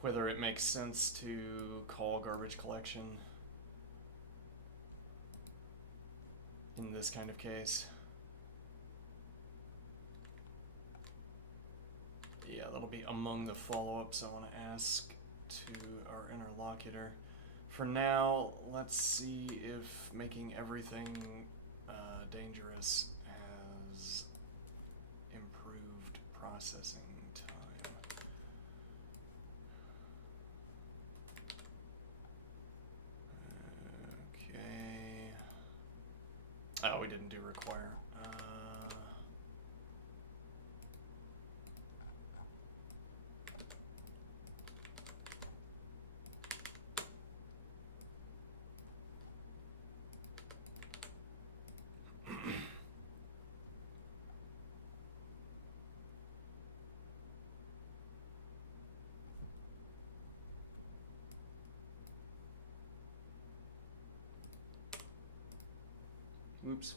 Whether it makes sense to call garbage collection in this kind of case. Yeah, that'll be among the follow-ups I want to ask to our interlocutor. For now, let's see if making everything dangerous has improved processing time. Okay. Oh, we didn't do require. Oops.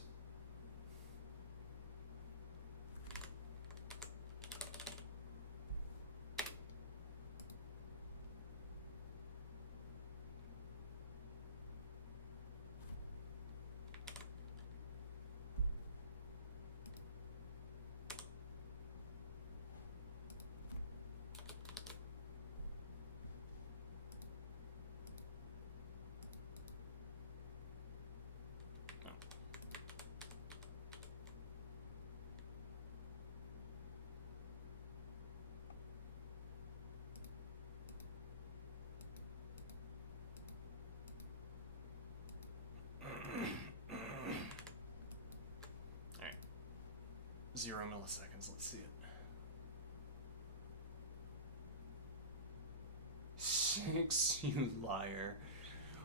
0 milliseconds. Let's see it. 6, you liar.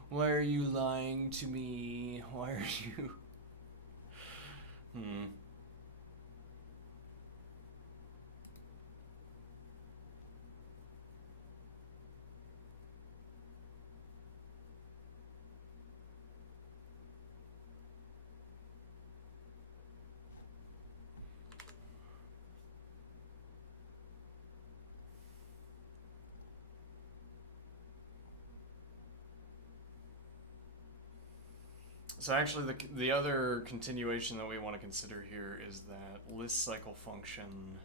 Why are you lying to me? Why are you... So actually, the other continuation that we want to consider here is that list cycle function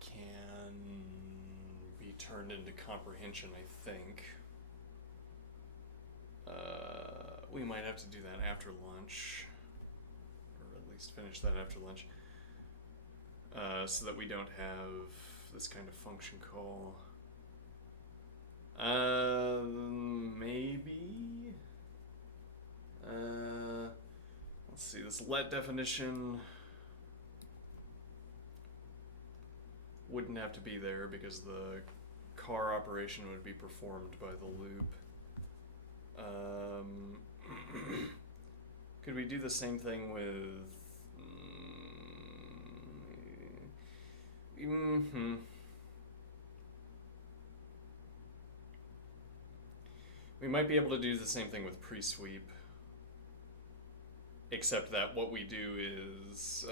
can be turned into comprehension, I think. We might have to do that after lunch, or at least finish that after lunch, so that we don't have this kind of function call. Maybe. Let's see, this let definition wouldn't have to be there because the car operation would be performed by the loop. Could we do the same thing with... We might be able to do the same thing with pre-sweep. Except that what we do is...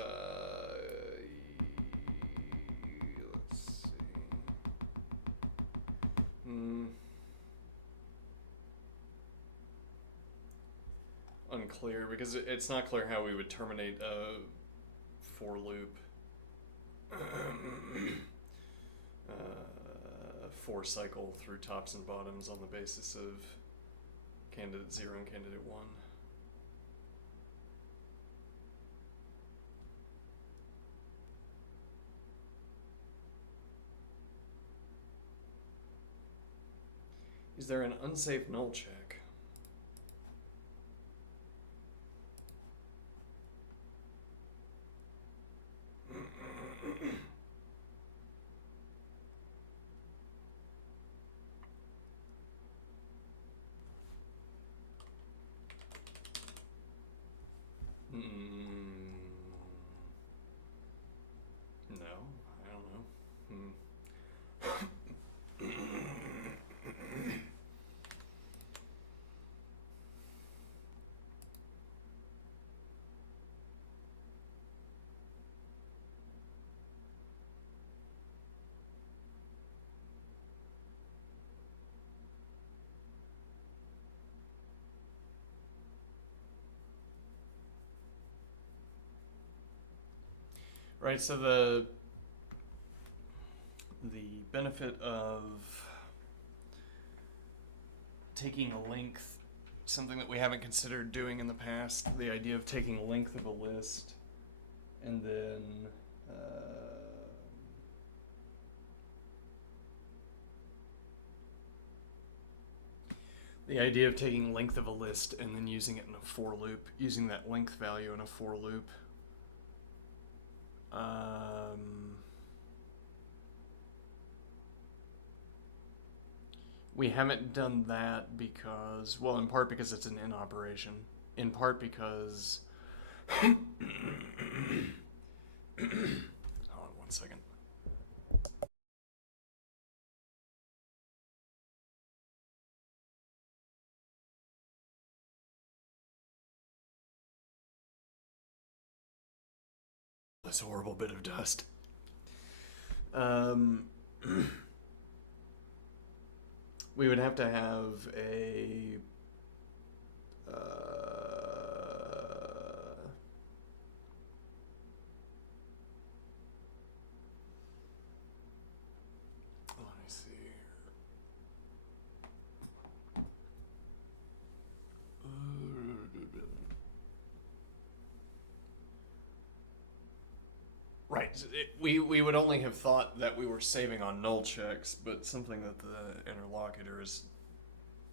let's see... Unclear, because it's not clear how we would terminate a for loop. For cycle through tops and bottoms on the basis of candidate 0 and candidate 1. Is there an unsafe null check? No, I don't know. Right, so the benefit of taking a length, something that we haven't considered doing in the past, the idea of taking a length of a list and then the idea of taking length of a list and then using it in a for loop, using that length value in a for loop. We haven't done that because, well, in part because it's an in operation, in part because, hold on 1 second. This horrible bit of dust. We would have to have a let me see here. Right. We would only have thought that we were saving on null checks, but something that the interlocutor has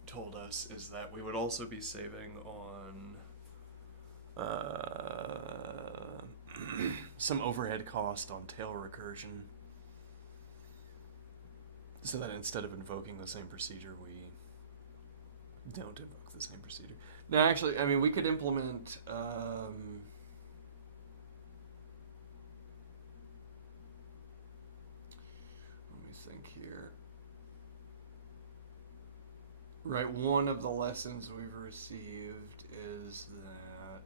told us is that we would also be saving on some overhead cost on tail recursion, so that instead of invoking the same procedure, we don't invoke the same procedure. No, actually, I mean, we could implement. Let me think here. Right, one of the lessons we've received is that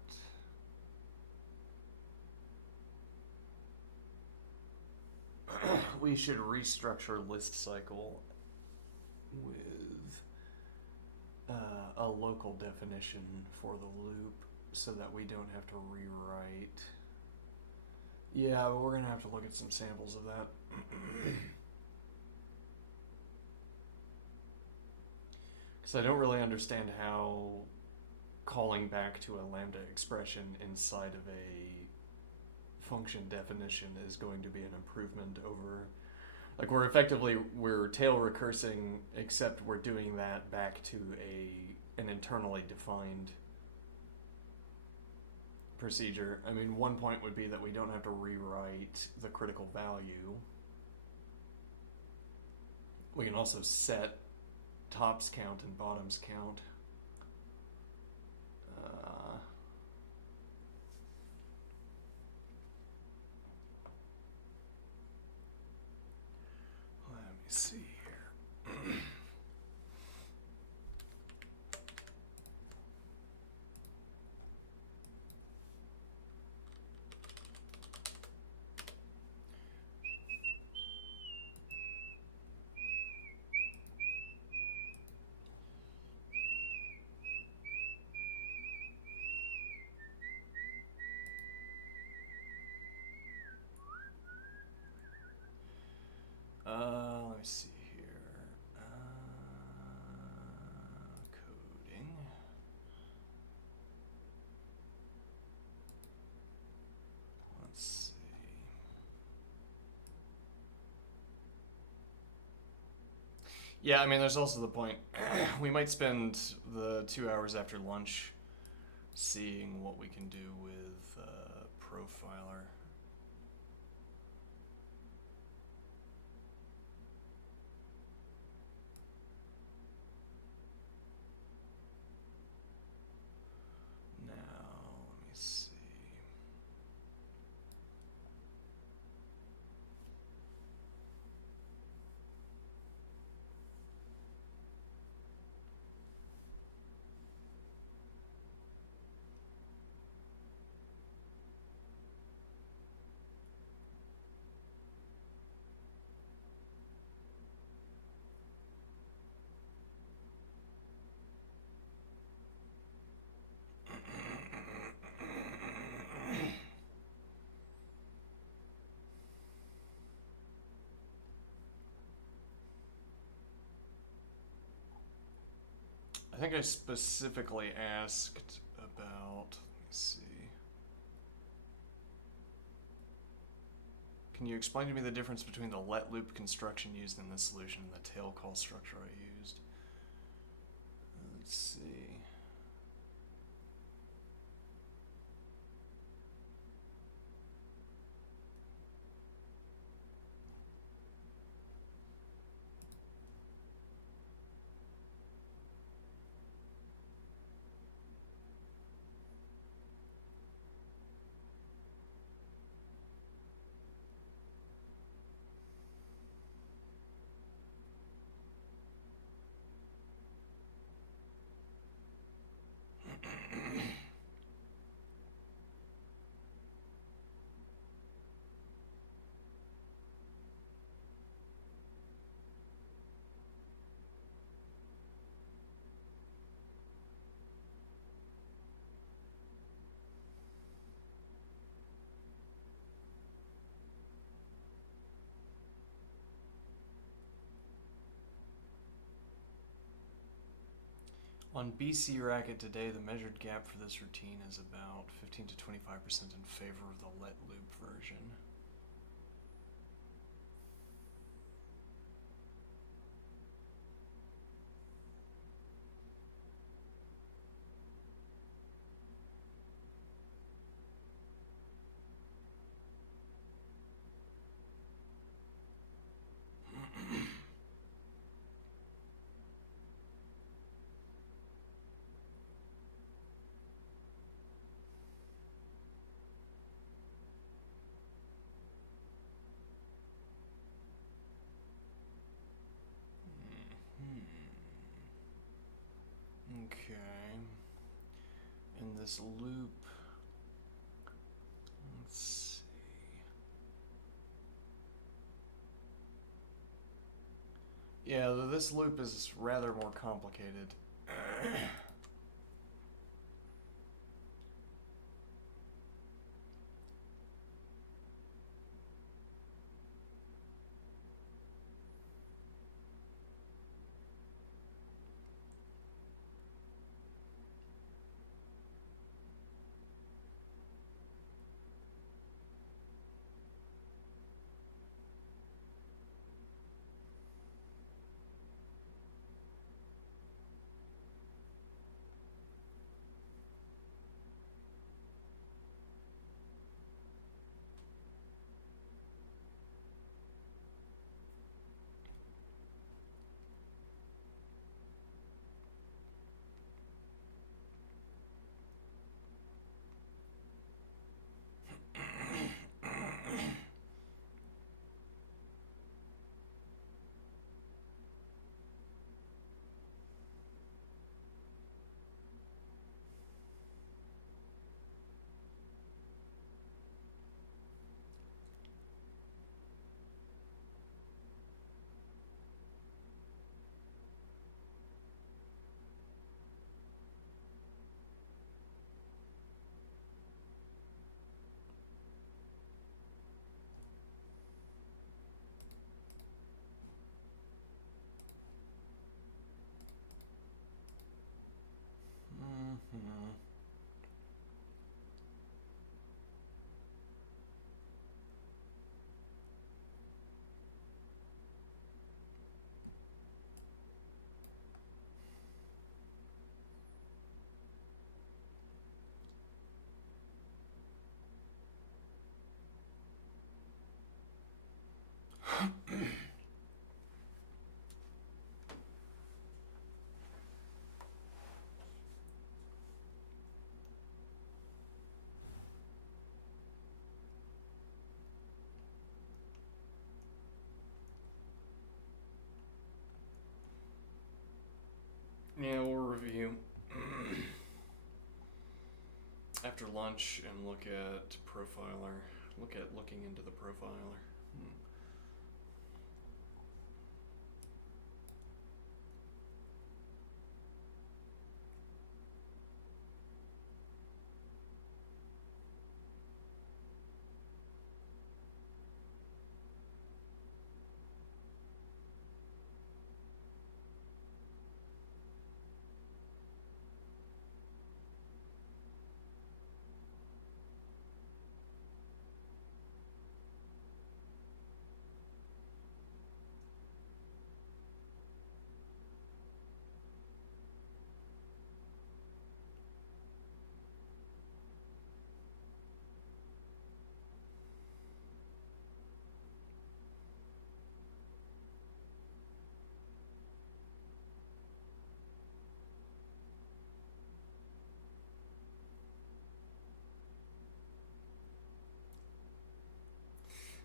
we should restructure list cycle with a local definition for the loop so that we don't have to rewrite. Yeah, but we're going to have to look at some samples of that. Because I don't really understand how calling back to a lambda expression inside of a function definition is going to be an improvement over, like, we're tail recursing, except we're doing that back to an internally defined procedure. I mean, one point would be that we don't have to rewrite the critical value. We can also set tops count and bottoms count. Let me see here. Let me see here. Coding. Let's see. Yeah, I mean, there's also the point. We might spend the 2 hours after lunch seeing what we can do with Profiler. I think I specifically asked about, let me see. Can you explain to me the difference between the let loop construction used in this solution and the tail call structure I used? Let's see. On BC Racket today, the measured gap for this routine is about 15 to 25% in favor of the let loop version. Okay. In this loop, let's see. Yeah, this loop is rather more complicated. Mhm. Yeah, we'll review after lunch and look at profiler. Looking into the profiler.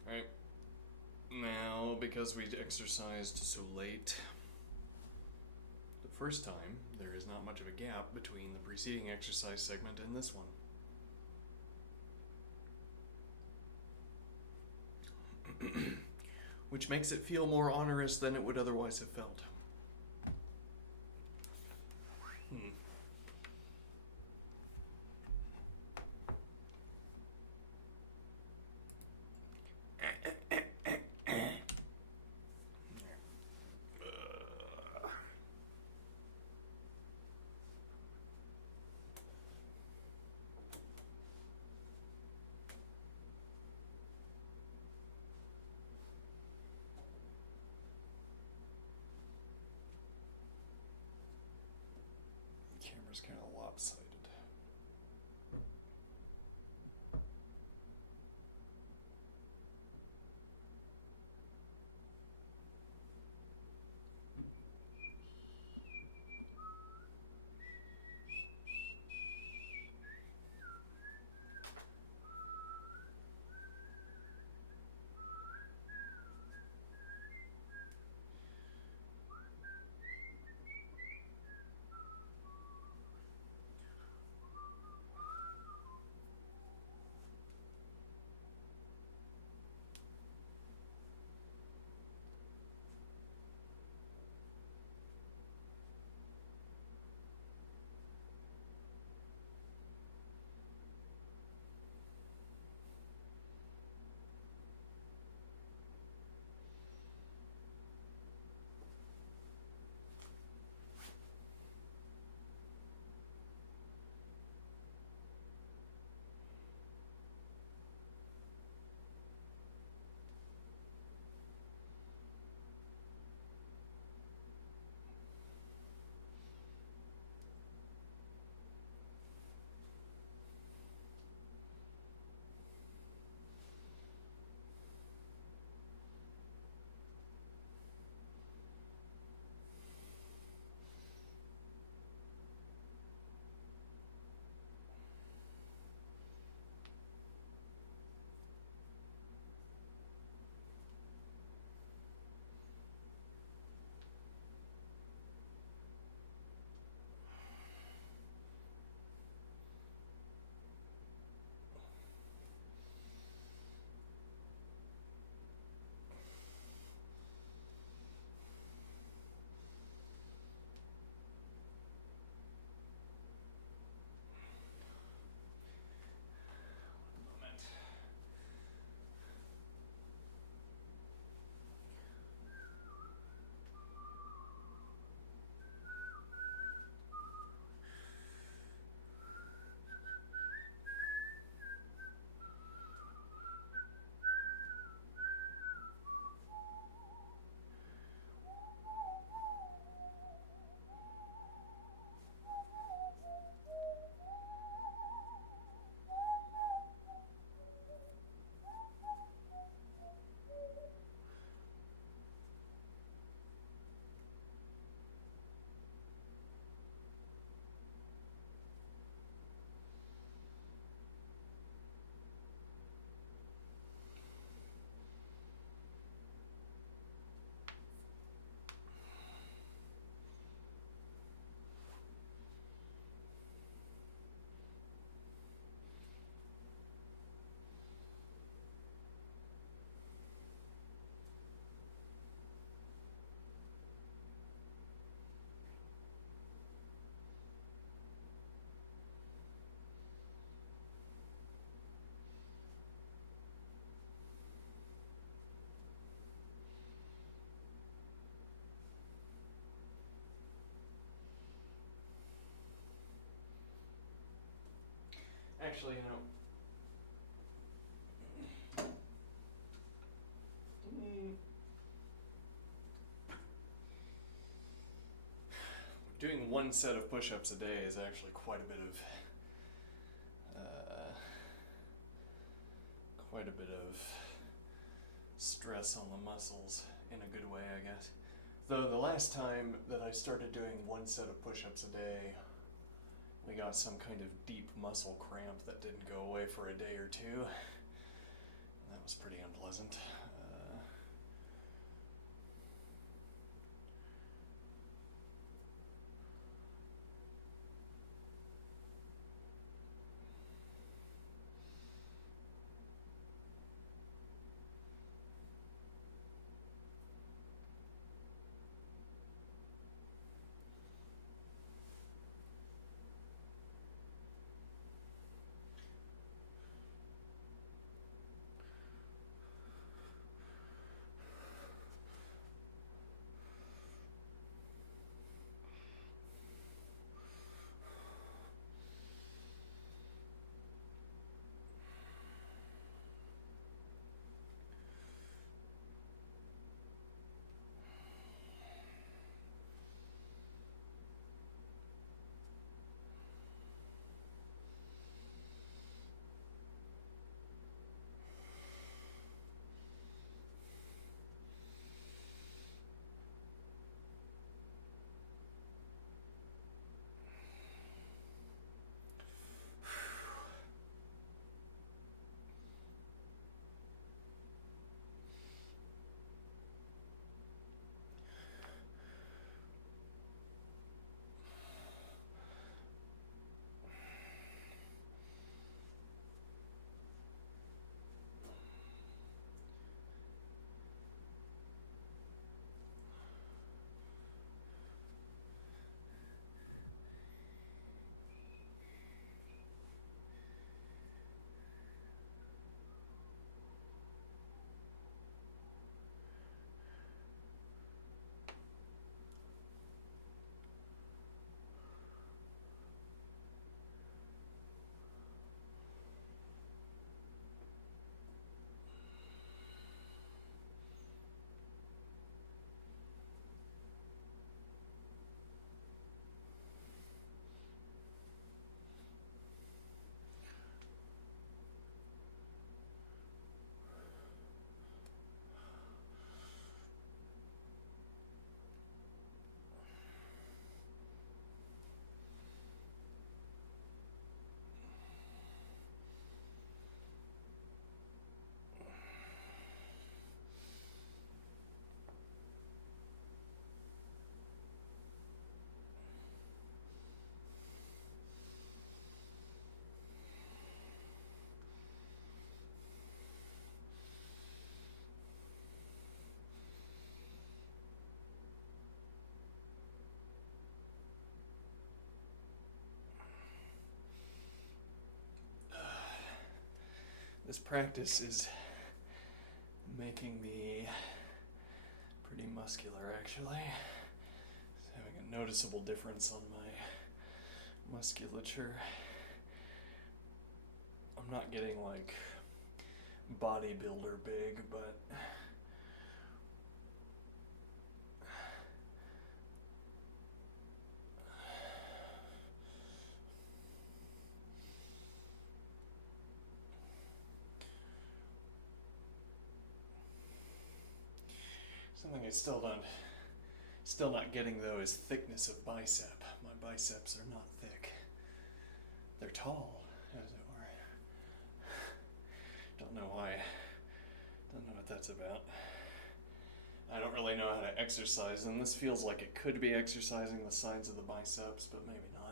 Alright. Now, because we exercised so late, the first time, there is not much of a gap between the preceding exercise segment and this one. Which makes it feel more onerous than it would otherwise have felt. Camera's kind of lopsided. Actually, doing one set of push-ups a day is actually quite a bit of stress on the muscles in a good way, I guess. Though the last time that I started doing one set of push-ups a day, we got some kind of deep muscle cramp that didn't go away for a day or two. That was pretty unpleasant. This practice is making me pretty muscular, actually. It's having a noticeable difference on my musculature. I'm not getting like bodybuilder big, but something I still not getting though is thickness of bicep. My biceps are not thick. They're tall, as it were. Don't know why. Don't know what that's about. I don't really know how to exercise, and this feels like it could be exercising the sides of the biceps, but maybe not.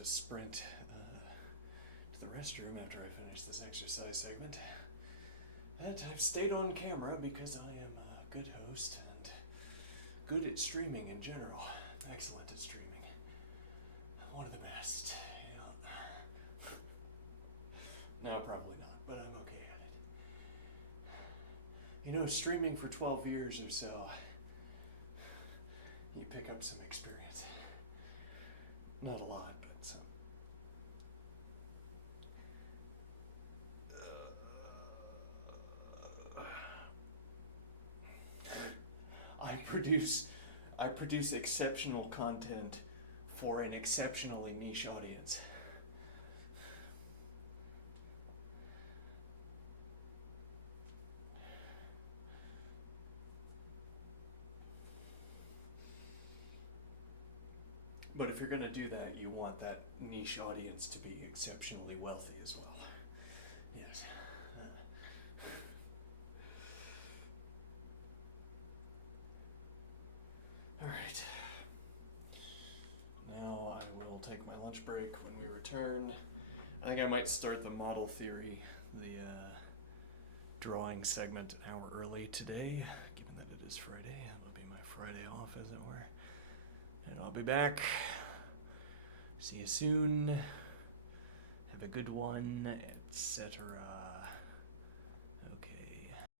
to sprint to the restroom after I finish this exercise segment. But I've stayed on camera because I am a good host and good at streaming in general. Excellent at streaming. One of the best. Yeah. No, probably not, but I'm okay at it. You know, streaming for 12 years or so, you pick up some experience. Not a lot, but some. I produce exceptional content for an exceptionally niche audience. But if you're going to do that, you want that niche audience to be exceptionally wealthy as well. Yes. All right. Now I will take my lunch break when we return. I think I might start the model theory, the drawing segment an hour early today, given that it is Friday. It'll be my Friday off, as it were. And I'll be back. See you soon. Have a good one, etc.